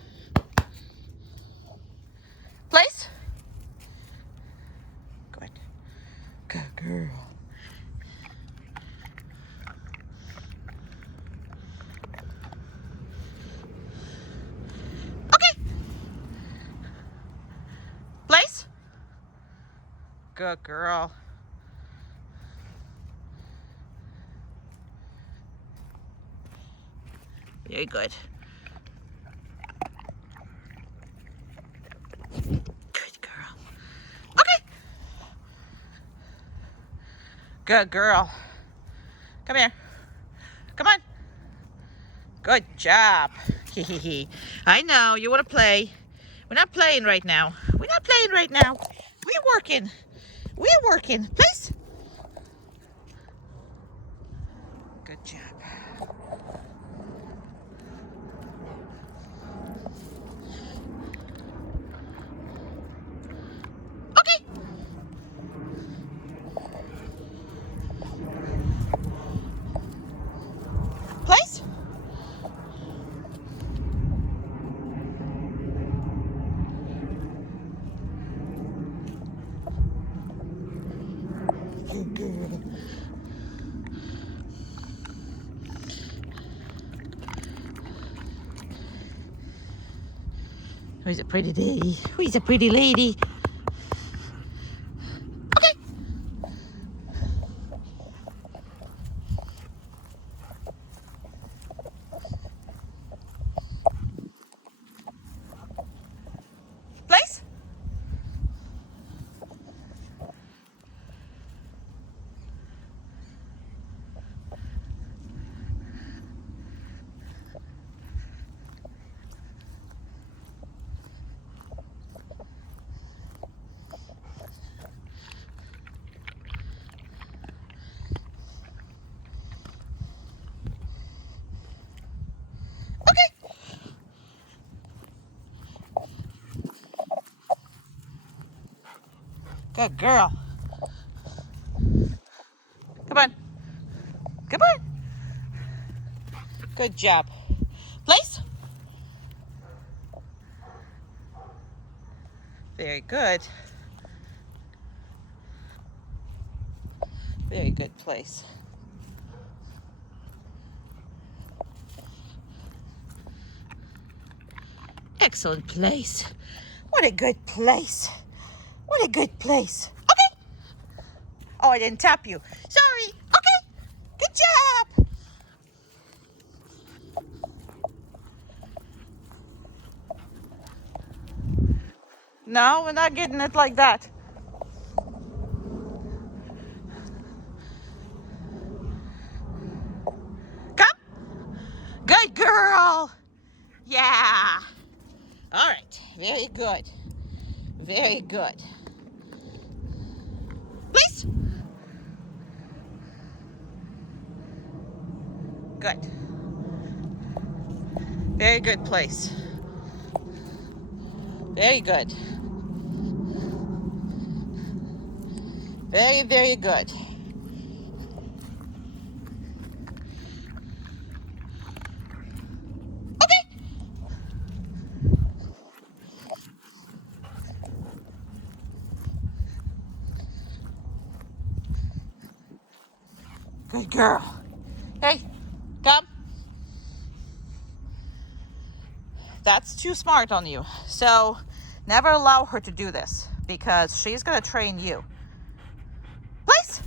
Place. Good. Good girl. Okay. Place. Good girl. Very good. Good girl. Okay. Good girl. Come here. Come on. Good job. I know you want to play. We're not playing right now. We're not playing right now. We're working. We're working. Please. Good job. Okay. Place. Good girl. Who's a pretty lady? Who's a pretty lady? Okay. Place. Okay. Good girl. Come on. Come on. Good job. Place. Very good. Very good place. Excellent place. What a good place. What a good place. Okay. Oh, I didn't tap you. Sorry. Okay. Good job. No, we're not getting it like that. Come. Good girl. Yeah. All right. Very good. Very good. Please. Good. Very good place. Very good. Very, very good. Okay. Good girl. Hey, come. That's too smart on you. So never allow her to do this because she's going to train you. Please.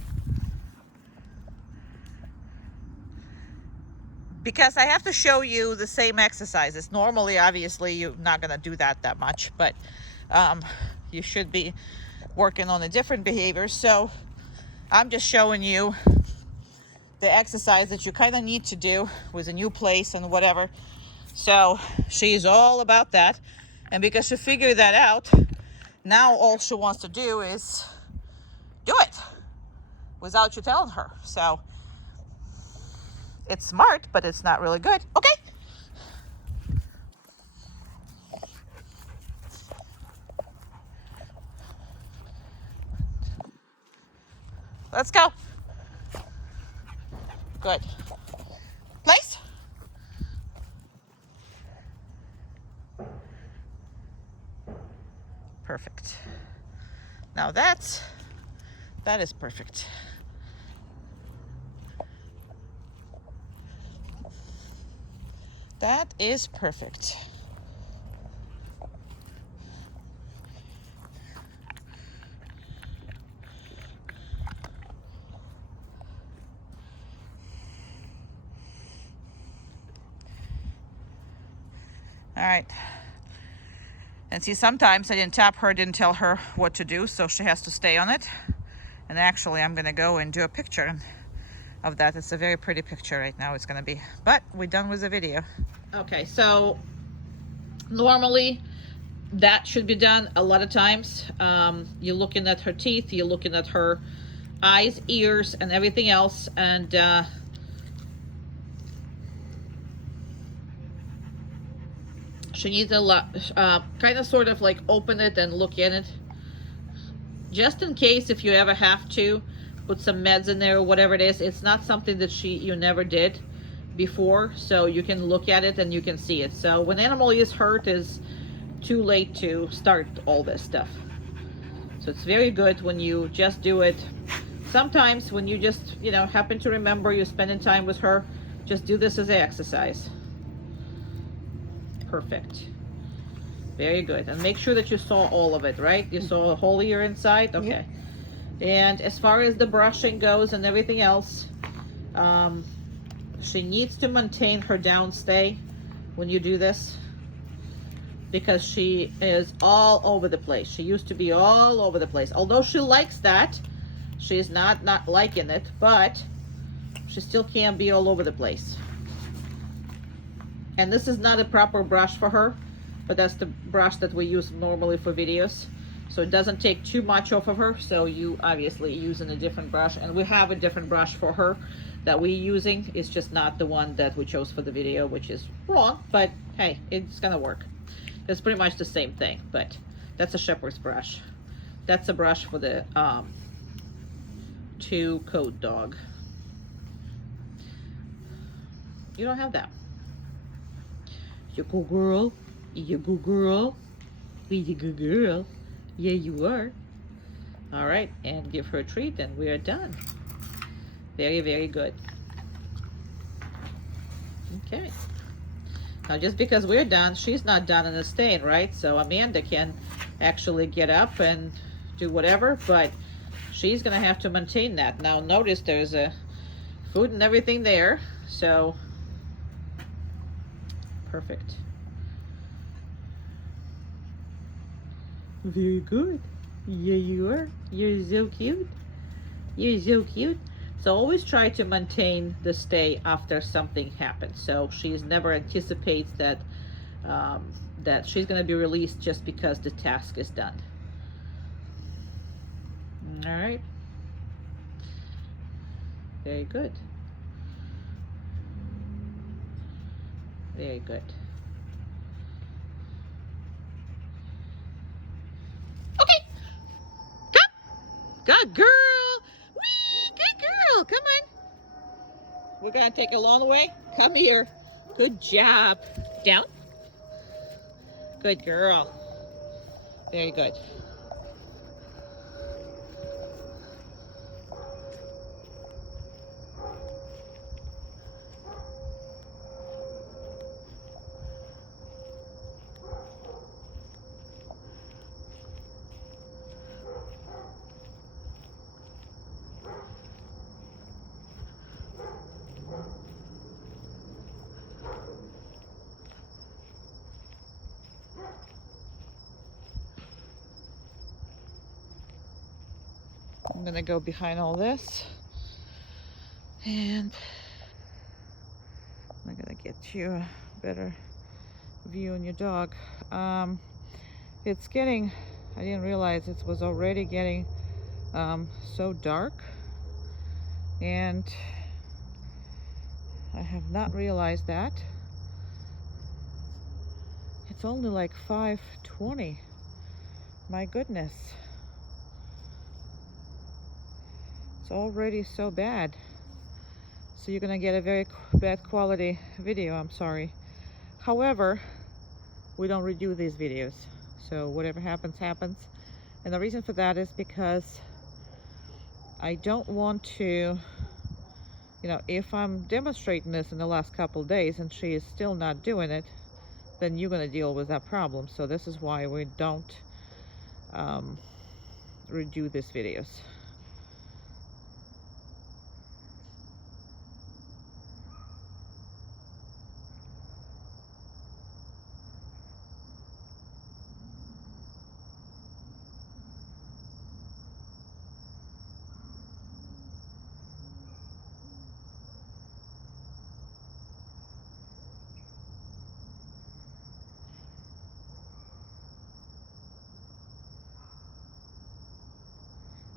Because I have to show you the same exercises. Normally, obviously, you're not going to do that much, but you should be working on a different behavior. So I'm just showing you the exercise that you kind of need to do with a new place and whatever. So she's all about that. And because she figured that out, Now all she wants to do is do it without you telling her. So it's smart, but it's not really good. Okay. Let's go. Good. Place. Perfect. Now that is perfect. That is perfect. All right. And see, sometimes I didn't tap her, didn't tell her what to do, so she has to stay on it. And actually, I'm gonna go and do a picture of that. It's a very pretty picture right now, it's gonna be. But we're done with the video. Okay, so normally that should be done a lot of times. You're looking at her teeth, you're looking at her eyes, ears, and everything else, and she needs a lot, kind of sort of like open it and look in it, just in case if you ever have to put some meds in there or whatever it is. It's not something that you never did before, so you can look at it and you can see it. So when animal is hurt, is too late to start all this stuff. So it's very good when you just do it. Sometimes when you just, you know, happen to remember you're spending time with her, just do this as an exercise. Perfect. Very good. And make sure that you saw all of it, right? You saw the whole ear inside? Okay. Yeah. And as far as the brushing goes and everything else, she needs to maintain her downstay when you do this, because she is all over the place. She used to be all over the place. Although she likes that, she's not liking it, but she still can be all over the place. And this is not a proper brush for her, but that's the brush that we use normally for videos. So it doesn't take too much off of her. So you obviously using a different brush, and we have a different brush for her that we're using. It's just not the one that we chose for the video, which is wrong, but hey, it's gonna work. It's pretty much the same thing, but that's a shepherd's brush. That's a brush for the 2-coat dog. You don't have that. You go girl, you go girl, you go girl. Yeah, you are. All right, and give her a treat and we are done. Very, very good. Okay. Now just because we're done, she's not done in the stain, right? So Amanda can actually get up and do whatever, but she's gonna have to maintain that. Now notice there's a food and everything there, so perfect. Very good. Yeah, you are. You're so cute. You're so cute. So always try to maintain the stay after something happens. So she's never anticipates that that she's going to be released just because the task is done. All right. Very good. Very good. Okay. Come. Good girl. Whee! Good girl. Come on. We're going to take a long way. Come here. Good job. Down. Good girl. Very good. I'm gonna go behind all this and I'm gonna get you a better view on your dog. It's getting I didn't realize it was already getting so dark, and I have not realized that. It's only like 5:20. My goodness. It's already so bad. So you're gonna get a very bad quality video, I'm sorry. However, we don't redo these videos. So whatever happens, happens. And the reason for that is because I don't want to, if I'm demonstrating this in the last couple of days and she is still not doing it, then you're going to deal with that problem. So this is why we don't redo these videos.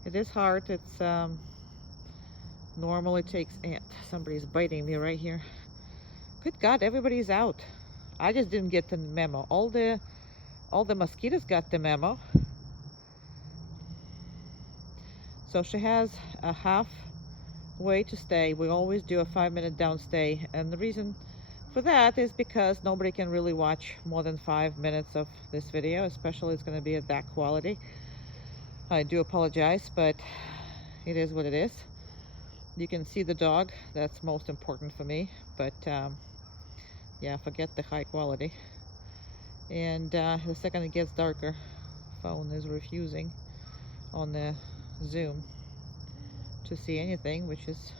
It is hard. It's normally takes, and somebody's biting me right here. Good God, everybody's out. I just didn't get the memo. All the mosquitoes got the memo. So she has a half way to stay. We always do a 5-minute downstay, and the reason for that is because nobody can really watch more than 5 minutes of this video, especially it's going to be at that quality. I do apologize, but it is what it is. You can see the dog. That's most important for me. But yeah, forget the high quality. And the second it gets darker, phone is refusing on the Zoom to see anything, which is,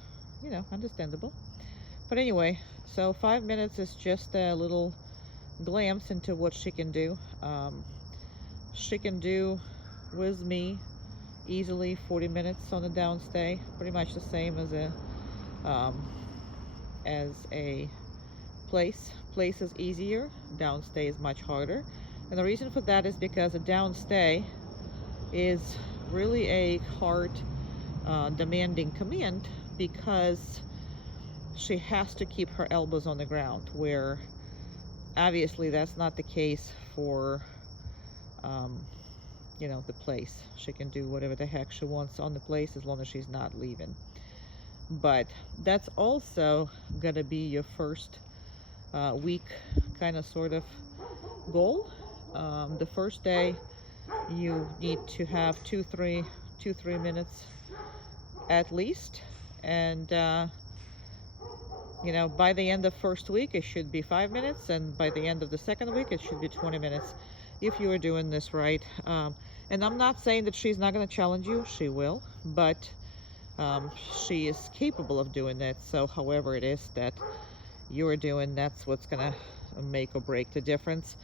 understandable. But anyway, so 5 minutes is just a little glimpse into what she can do. She can do with me easily 40 minutes on a downstay, pretty much the same as a place. Place is easier, downstay is much harder, and the reason for that is because a downstay is really a hard demanding command, because she has to keep her elbows on the ground, where obviously that's not the case for the place. She can do whatever the heck she wants on the place as long as she's not leaving. But that's also gonna be your first week kind of sort of goal. The first day you need to have 2-3 minutes at least, and by the end of first week it should be 5 minutes, and by the end of the second week it should be 20 minutes if you are doing this right. And I'm not saying that she's not going to challenge you. She will, but she is capable of doing that. So however it is that you're doing, that's what's going to make or break the difference.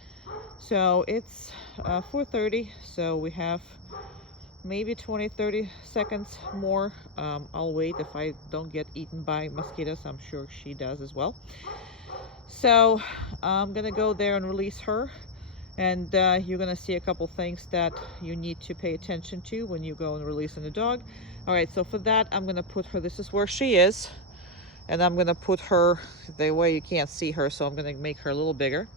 So it's 4:30, so we have maybe 20-30 seconds more. I'll wait if I don't get eaten by mosquitoes. I'm sure she does as well. So I'm gonna go there and release her, and you're gonna see a couple things that you need to pay attention to when you go and releasing the dog. All right, so for that I'm gonna put her, this is where she is, and I'm gonna put her the way you can't see her, so I'm gonna make her a little bigger.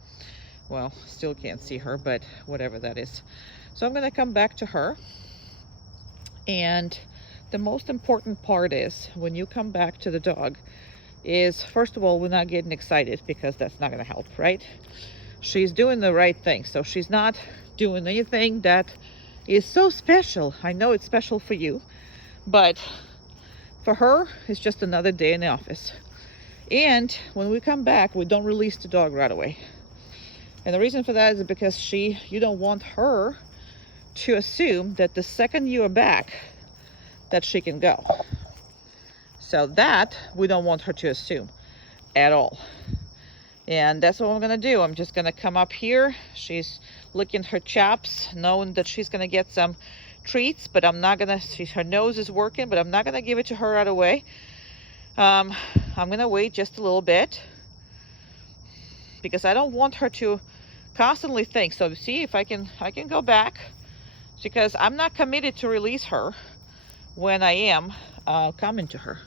Well, still can't see her, but whatever that is. So I'm gonna come back to her, and the most important part is when you come back to the dog is, first of all, we're not getting excited, because that's not gonna help, right? She's doing the right thing, so she's not doing anything that is so special. I know it's special for you, but for her it's just another day in the office. And when we come back, we don't release the dog right away, and the reason for that is because you don't want her to assume that the second you are back that she can go. So that we don't want her to assume at all. And that's what I'm gonna do. I'm just gonna come up here. She's licking her chops, knowing that she's gonna get some treats, but I'm not gonna, her nose is working, but I'm not gonna give it to her right away. I'm gonna wait just a little bit, because I don't want her to constantly think. So see if I can go back because I'm not committed to release her when I am coming to her.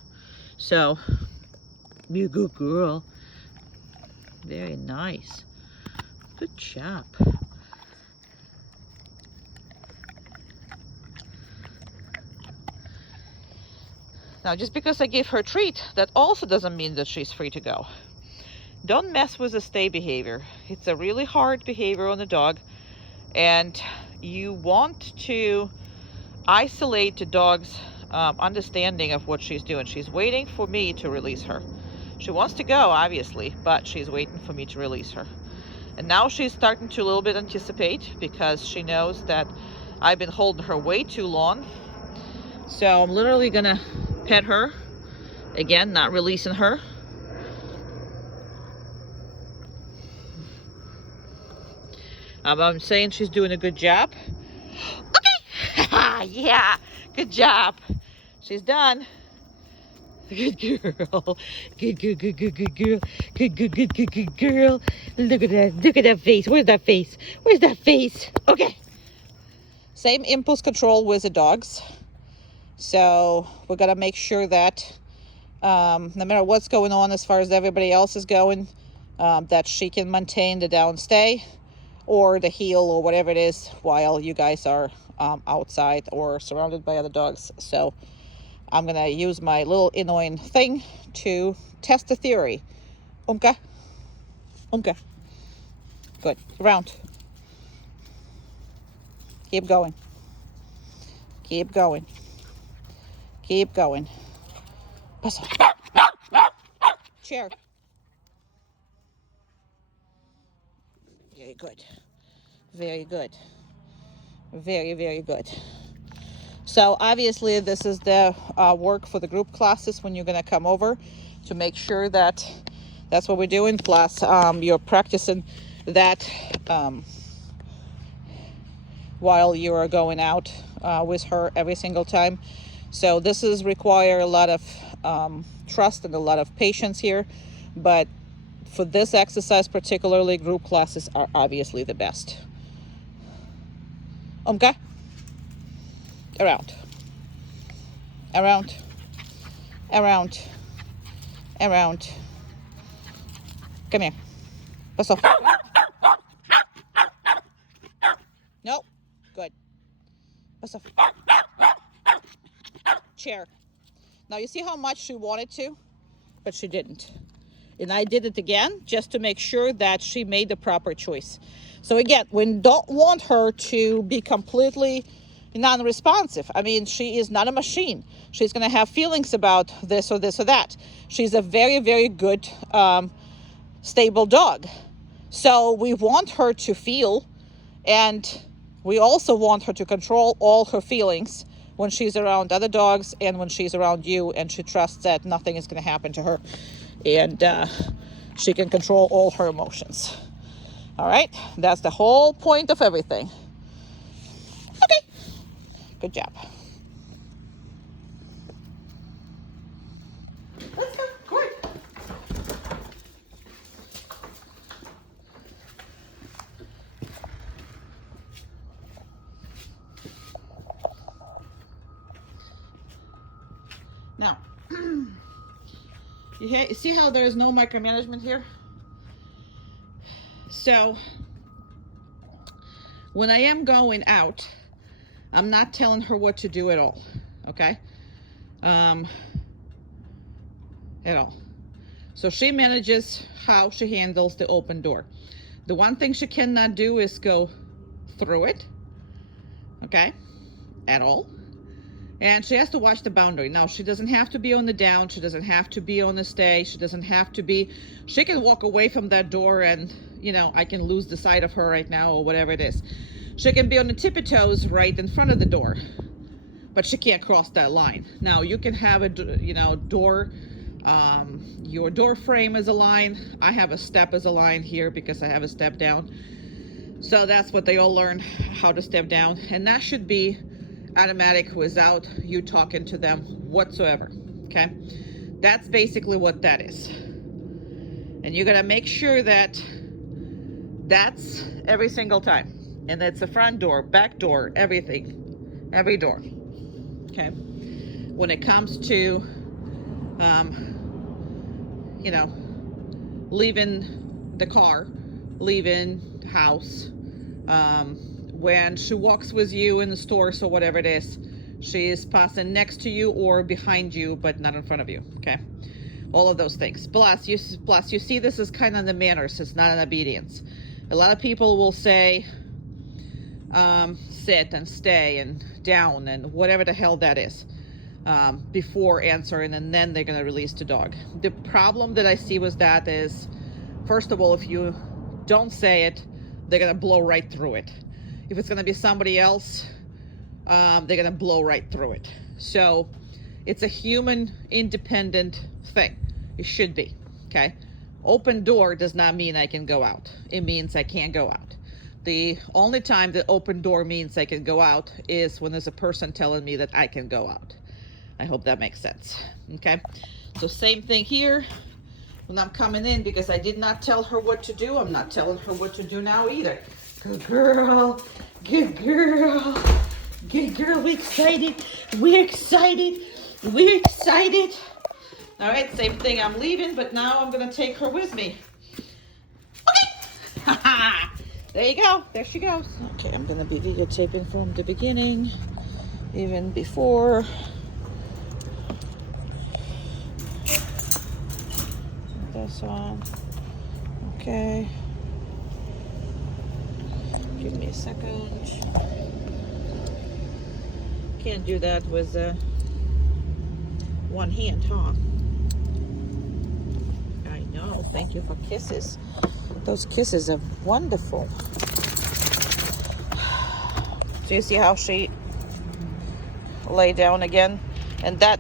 So, be a good girl. Very nice. Good job. Now, just because I give her a treat, that also doesn't mean that she's free to go. Don't mess with the stay behavior. It's a really hard behavior on a dog, and you want to isolate the dog's understanding of what she's doing. She's waiting for me to release her. She wants to go, obviously, but she's waiting for me to release her. And now she's starting to a little bit anticipate, because she knows that I've been holding her way too long. So I'm literally gonna pet her again, not releasing her. I'm saying she's doing a good job. Okay. Yeah, good job. She's done. Good girl. Good girl. Good girl. Look at that face. Where's that face? Where's that face? Okay. Same impulse control with the dogs. So we're gonna make sure that no matter what's going on as far as everybody else is going, that she can maintain the down stay or the heel or whatever it is while you guys are outside or surrounded by other dogs. So I'm gonna use my little annoying thing to test the theory. Umka. Good. Around. Keep going. Keep going. Keep going. Pass off. Chair. Very good. Very good. Very, very good. So obviously this is the work for the group classes when you're going to come over, to make sure that that's what we're doing. Plus you're practicing that while you are going out with her every single time. So this is require a lot of trust and a lot of patience here. But for this exercise particularly, group classes are obviously the best. Okay? Around. Around. Around. Around. Come here. Pass off. No. Good. Pass off. Chair. Now you see how much she wanted to, but she didn't. And I did it again just to make sure that she made the proper choice. So again, we don't want her to be completely non-responsive. I mean, she is not a machine. She's going to have feelings about this or this or that. She's a very, very good, stable dog. So we want her to feel, and we also want her to control all her feelings when she's around other dogs and when she's around you, and she trusts that nothing is going to happen to her, and she can control all her emotions. All right, that's the whole point of everything. Okay, good job. Let's go. Good. Now, you see how there is no micromanagement here? So, when I am going out, I'm not telling her what to do at all, okay? At all. So she manages how she handles the open door. The one thing she cannot do is go through it, okay? At all. And she has to watch the boundary. Now, she doesn't have to be on the down. She doesn't have to be on the stay. She doesn't have to be... She can walk away from that door and, you know, I can lose the sight of her right now or whatever it is. She can be on the tippy toes right in front of the door, but she can't cross that line. Now, you can have a, you know, door... your door frame as a line. I have a step as a line here because I have a step down. So that's what they all learn, how to step down. And that should be automatic without you talking to them whatsoever, okay? That's basically what that is. And you're gonna make sure that that's every single time. And it's the front door, back door, everything, every door. Okay. When it comes to, you know, leaving the car, leaving the house, when she walks with you in the stores or whatever it is, she is passing next to you or behind you, but not in front of you. Okay. All of those things. Plus you see this is kind of the manners. It's not an obedience. A lot of people will say, sit and stay and down and whatever the hell that is, before answering, and then they're going to release the dog. The problem that I see with that is, first of all, if you don't say it, they're going to blow right through it. If it's going to be somebody else, they're going to blow right through it. So it's a human independent thing. It should be. Okay. Open door does not mean I can go out. It means I can't go out. The only time the open door means I can go out is when there's a person telling me that I can go out. I hope that makes sense. Okay. So same thing here. When I'm coming in, because I did not tell her what to do, I'm not telling her what to do now either. Good girl. Good girl. Good girl. We're excited. We're excited. We're excited. All right, same thing. I'm leaving, but now I'm going to take her with me. Okay. There you go. There she goes. Okay, I'm going to be videotaping from the beginning, even before. This on. Okay. Give me a second. Can't do that with one hand, huh? I know. Thank you for kisses. Those kisses are wonderful. So you see how she lay down again? And that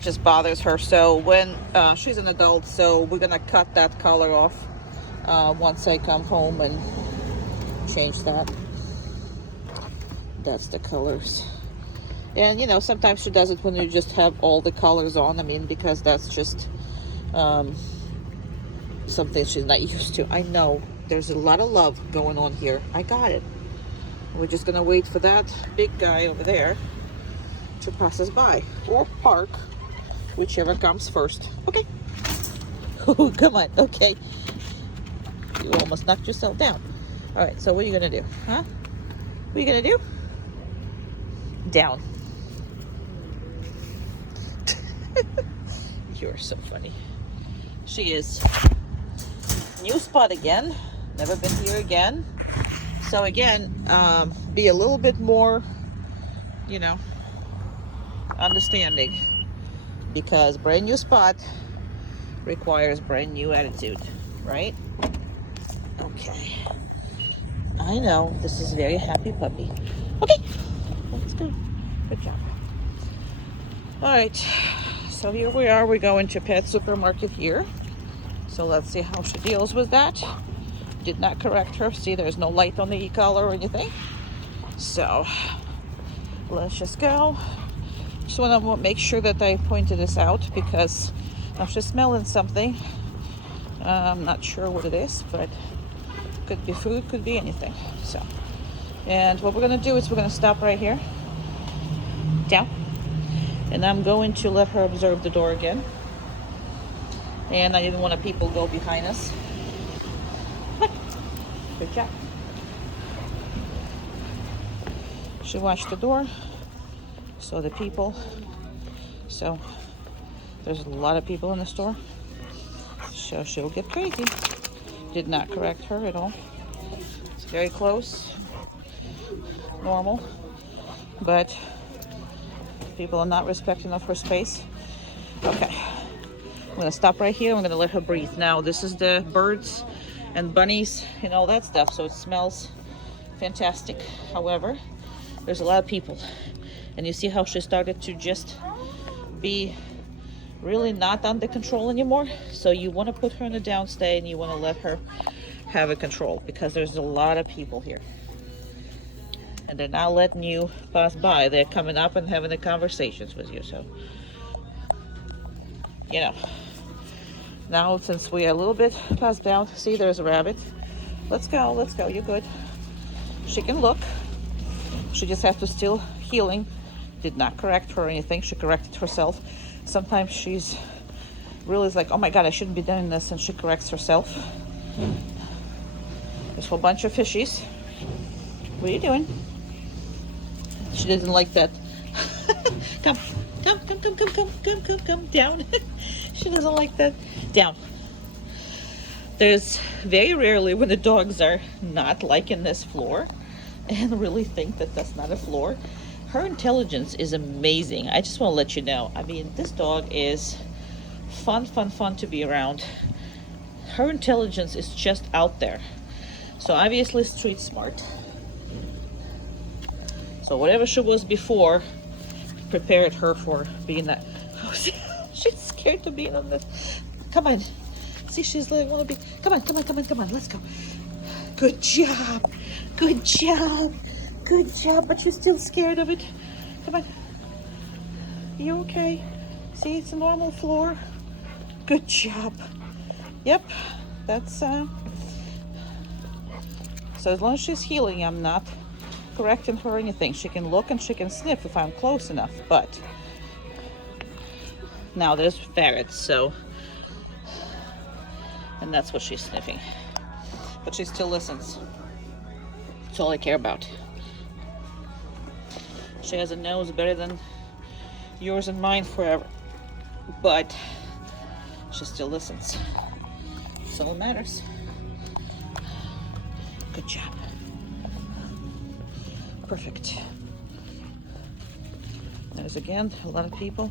just bothers her. So when she's an adult, so we're gonna cut that color off once I come home and change that. That's the colors. And you know, sometimes she does it when you just have all the colors on. I mean, because that's just something she's not used to. I know there's a lot of love going on here. I got it. We're just gonna wait for that big guy over there to pass us by or park, whichever comes first. Okay. Oh, come on. Okay. You almost knocked yourself down. All right. So what are you gonna do? Huh? What are you gonna do? Down. You're so funny. She is. New spot again. Never been here again. So again, be a little bit more, you know, understanding, because brand new spot requires brand new attitude, right? Okay. I know this is a very happy puppy. Okay, let's go. Good job. All right. So here we are. We're going to Pet Supermarket here. So let's see how she deals with that. Did not correct her. See, there's no light on the e-collar or anything. So let's just go. Just want to make sure that I pointed this out, because I'm just smelling something. I'm not sure what it is, but could be food, could be anything. So, and what we're going to do is we're going to stop right here. Down. And I'm going to let her observe the door again. And I didn't want people go behind us. Good job. She watched the door, saw the people. So there's a lot of people in the store. So she'll get crazy. Did not correct her at all. It's very close. Normal. But people are not respecting of her space. Okay. I'm gonna stop right here. I'm gonna let her breathe. Now this is the birds and bunnies and all that stuff, so it smells fantastic. However, there's a lot of people, and you see how she started to just be really not under control anymore. So you want to put her in a downstay and you want to let her have a control, because there's a lot of people here and they're not letting you pass by. They're coming up and having the conversations with you. So, you know, now since we are a little bit past down, see, there's a rabbit. Let's go, you're good. She can look. She just has to still healing. Did not correct her or anything. She corrected herself. Sometimes she's really like, oh my God, I shouldn't be doing this, and she corrects herself. There's a whole bunch of fishies. What are you doing? She doesn't like that. Come, come, come, come, come, come, come, come, come, down. She doesn't like that. Down. There's very rarely when the dogs are not liking this floor and really think that that's not a floor. Her intelligence is amazing. I just want to let you know. I mean, this dog is fun to be around. Her intelligence is just out there. So obviously street smart. So whatever she was before prepared her for being that. Oh, see, she's scared to be on this. Come on. See, she's like, want to be. Come on, come on, come on, come on. Let's go. Good job. Good job. Good job. But you're still scared of it. Come on. You okay? See, it's a normal floor. Good job. Yep. That's so as long as she's healing, I'm not correcting her or anything. She can look and she can sniff if I'm close enough, but now there's ferrets, so, and that's what she's sniffing. But she still listens. That's all I care about. She has a nose better than yours and mine forever, but she still listens. That's all that matters. Good job. Perfect. There's again a lot of people.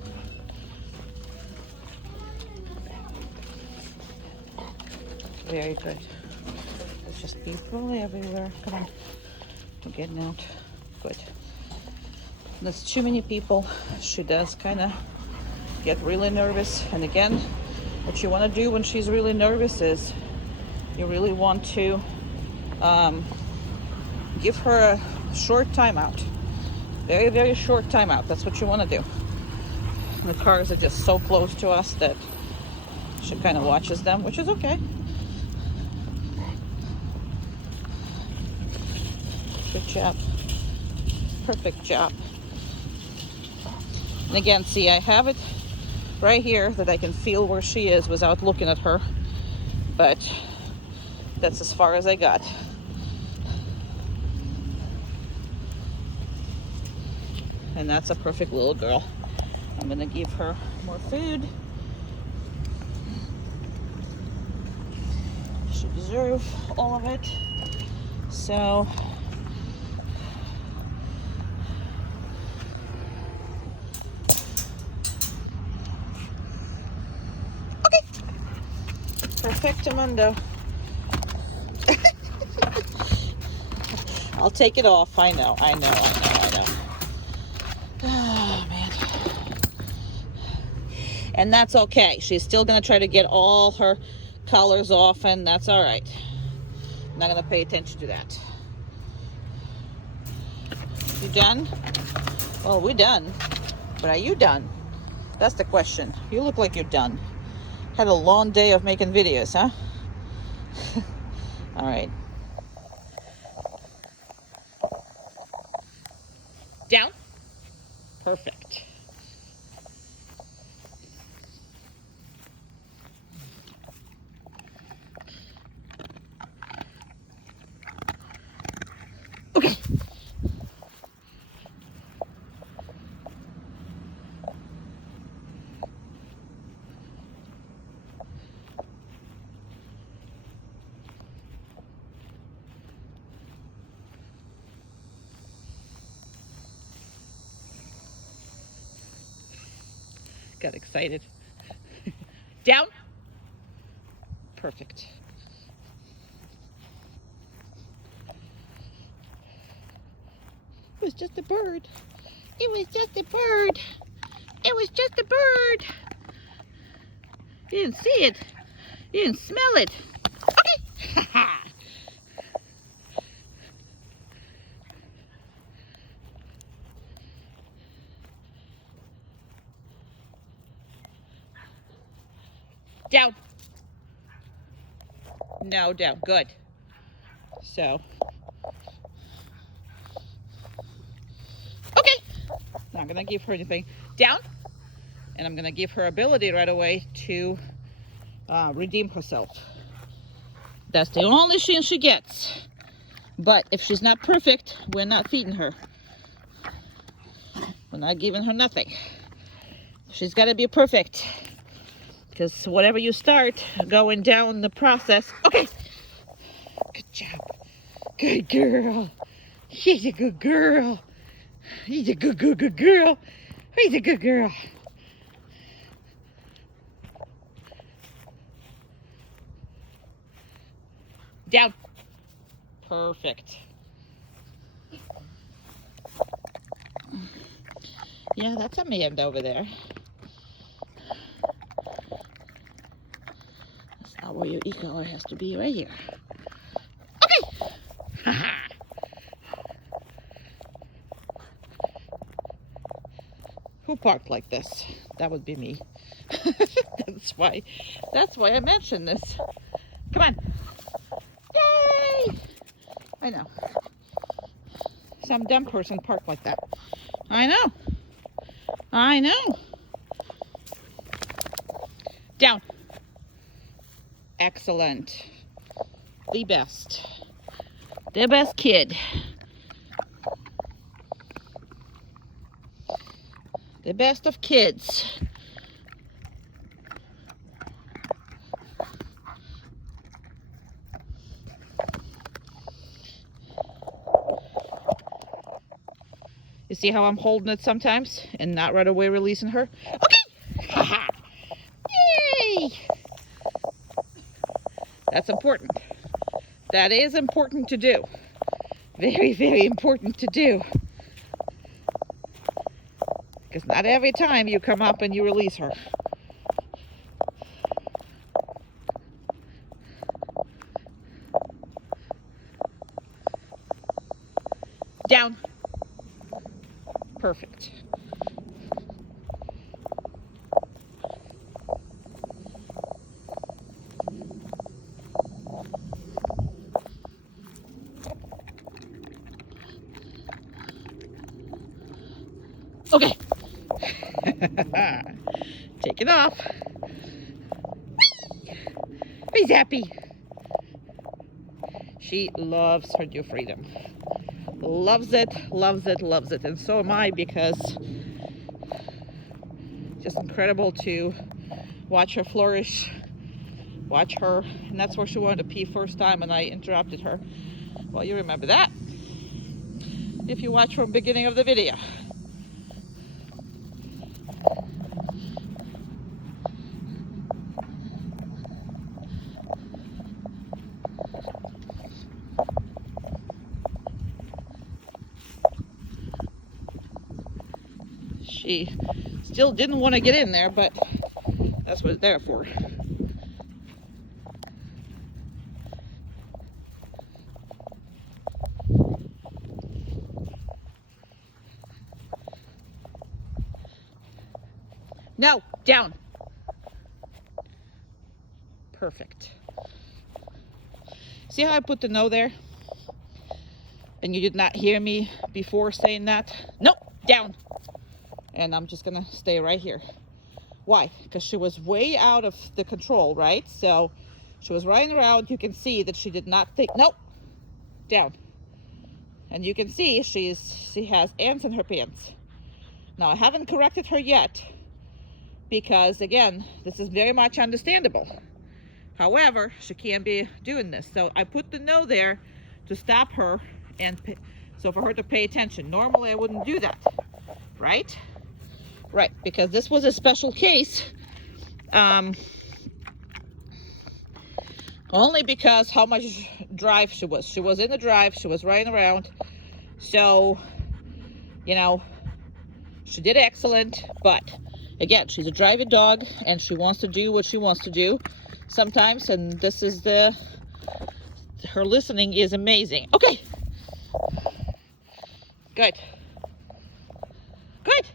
Very good. There's just people everywhere. Come on. We're getting out. Good. There's too many people. She does kind of get really nervous. And again, what you want to do when she's really nervous is you really want to give her a short timeout. Very, very short timeout. That's what you want to do. The cars are just so close to us that she kind of watches them, which is okay. Good job. Perfect job. And again, see, I have it right here that I can feel where she is without looking at her. But that's as far as I got. And that's a perfect little girl. I'm gonna give her more food. She deserves all of it. So okay. Perfectamundo. I'll take it off. I know. Oh, man. And that's okay. She's still going to try to get all her collars off, and that's all right. I'm not going to pay attention to that. You done? Well, we're done. But are you done? That's the question. You look like you're done. Had a long day of making videos, huh? All right. Down. Perfect. Okay. Got excited. Down. Perfect. It was just a bird. It was just a bird. It was just a bird. You didn't see it. You didn't smell it. Okay. Down. No, down. Good. So, not gonna give her anything. Down. And I'm gonna give her ability right away to redeem herself. That's the only thing she gets. But if she's not perfect, we're not feeding her. We're not giving her nothing. She's got to be perfect. Because whatever you start going down the process. Okay. Good job. Good girl. She's a good girl. He's a good girl. He's a good girl. Down. Perfect. Yeah, that's a man over there. That's not where your e-collar has to be, right here. Okay. Who parked like this? That would be me. That's why I mentioned this. Come on. Yay! I know. Some dumb person parked like that. I know. I know. Down. Excellent. The best. The best kid. The best of kids. You see how I'm holding it sometimes and not right away releasing her? Okay! Yay! That's important. That is important to do. Very, very important to do. Because not every time you come up and you release her. Down. Perfect. Okay. Take it off. Be happy. She loves her new freedom. Loves it, loves it, loves it. And so am I, because just incredible to watch her flourish, watch her. And that's where she wanted to pee first time and I interrupted her. Well, you remember that if you watch from the beginning of the video. She still didn't want to get in there, but that's what it's there for. No, down. Perfect. See how I put the no there? And you did not hear me before saying that? No, down. And I'm just gonna stay right here. Why? Because she was way out of the control, right? So she was running around. You can see that she did not think. Nope. Down. And you can see she has ants in her pants. Now I haven't corrected her yet, because again, this is very much understandable. However, she can't be doing this. So I put the no there to stop her, and so for her to pay attention. Normally I wouldn't do that, right? Right, because this was a special case. Only because how much drive she was. She was in the drive, she was running around. So, you know, she did excellent, but again, she's a driving dog and she wants to do what she wants to do sometimes, and this is her listening is amazing. Okay. Good. Good.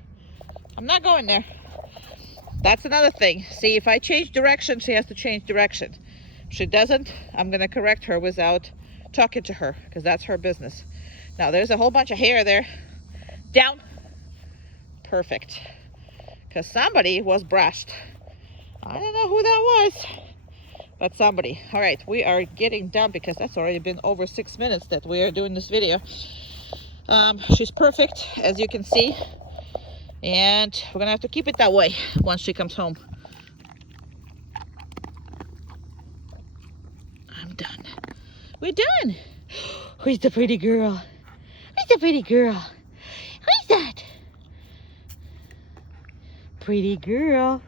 I'm not going there. That's another thing. See, if I change direction, she has to change direction. If she doesn't, I'm going to correct her without talking to her, because that's her business. Now, there's a whole bunch of hair there. Down. Perfect. Because somebody was brushed. I don't know who that was, but somebody. All right, we are getting done because that's already been over 6 minutes that we are doing this video. She's perfect, as you can see, and we're gonna have to keep it that way once she comes home. I'm done. We're done. Who's the pretty girl? Who's the pretty girl? Who's that? Pretty girl.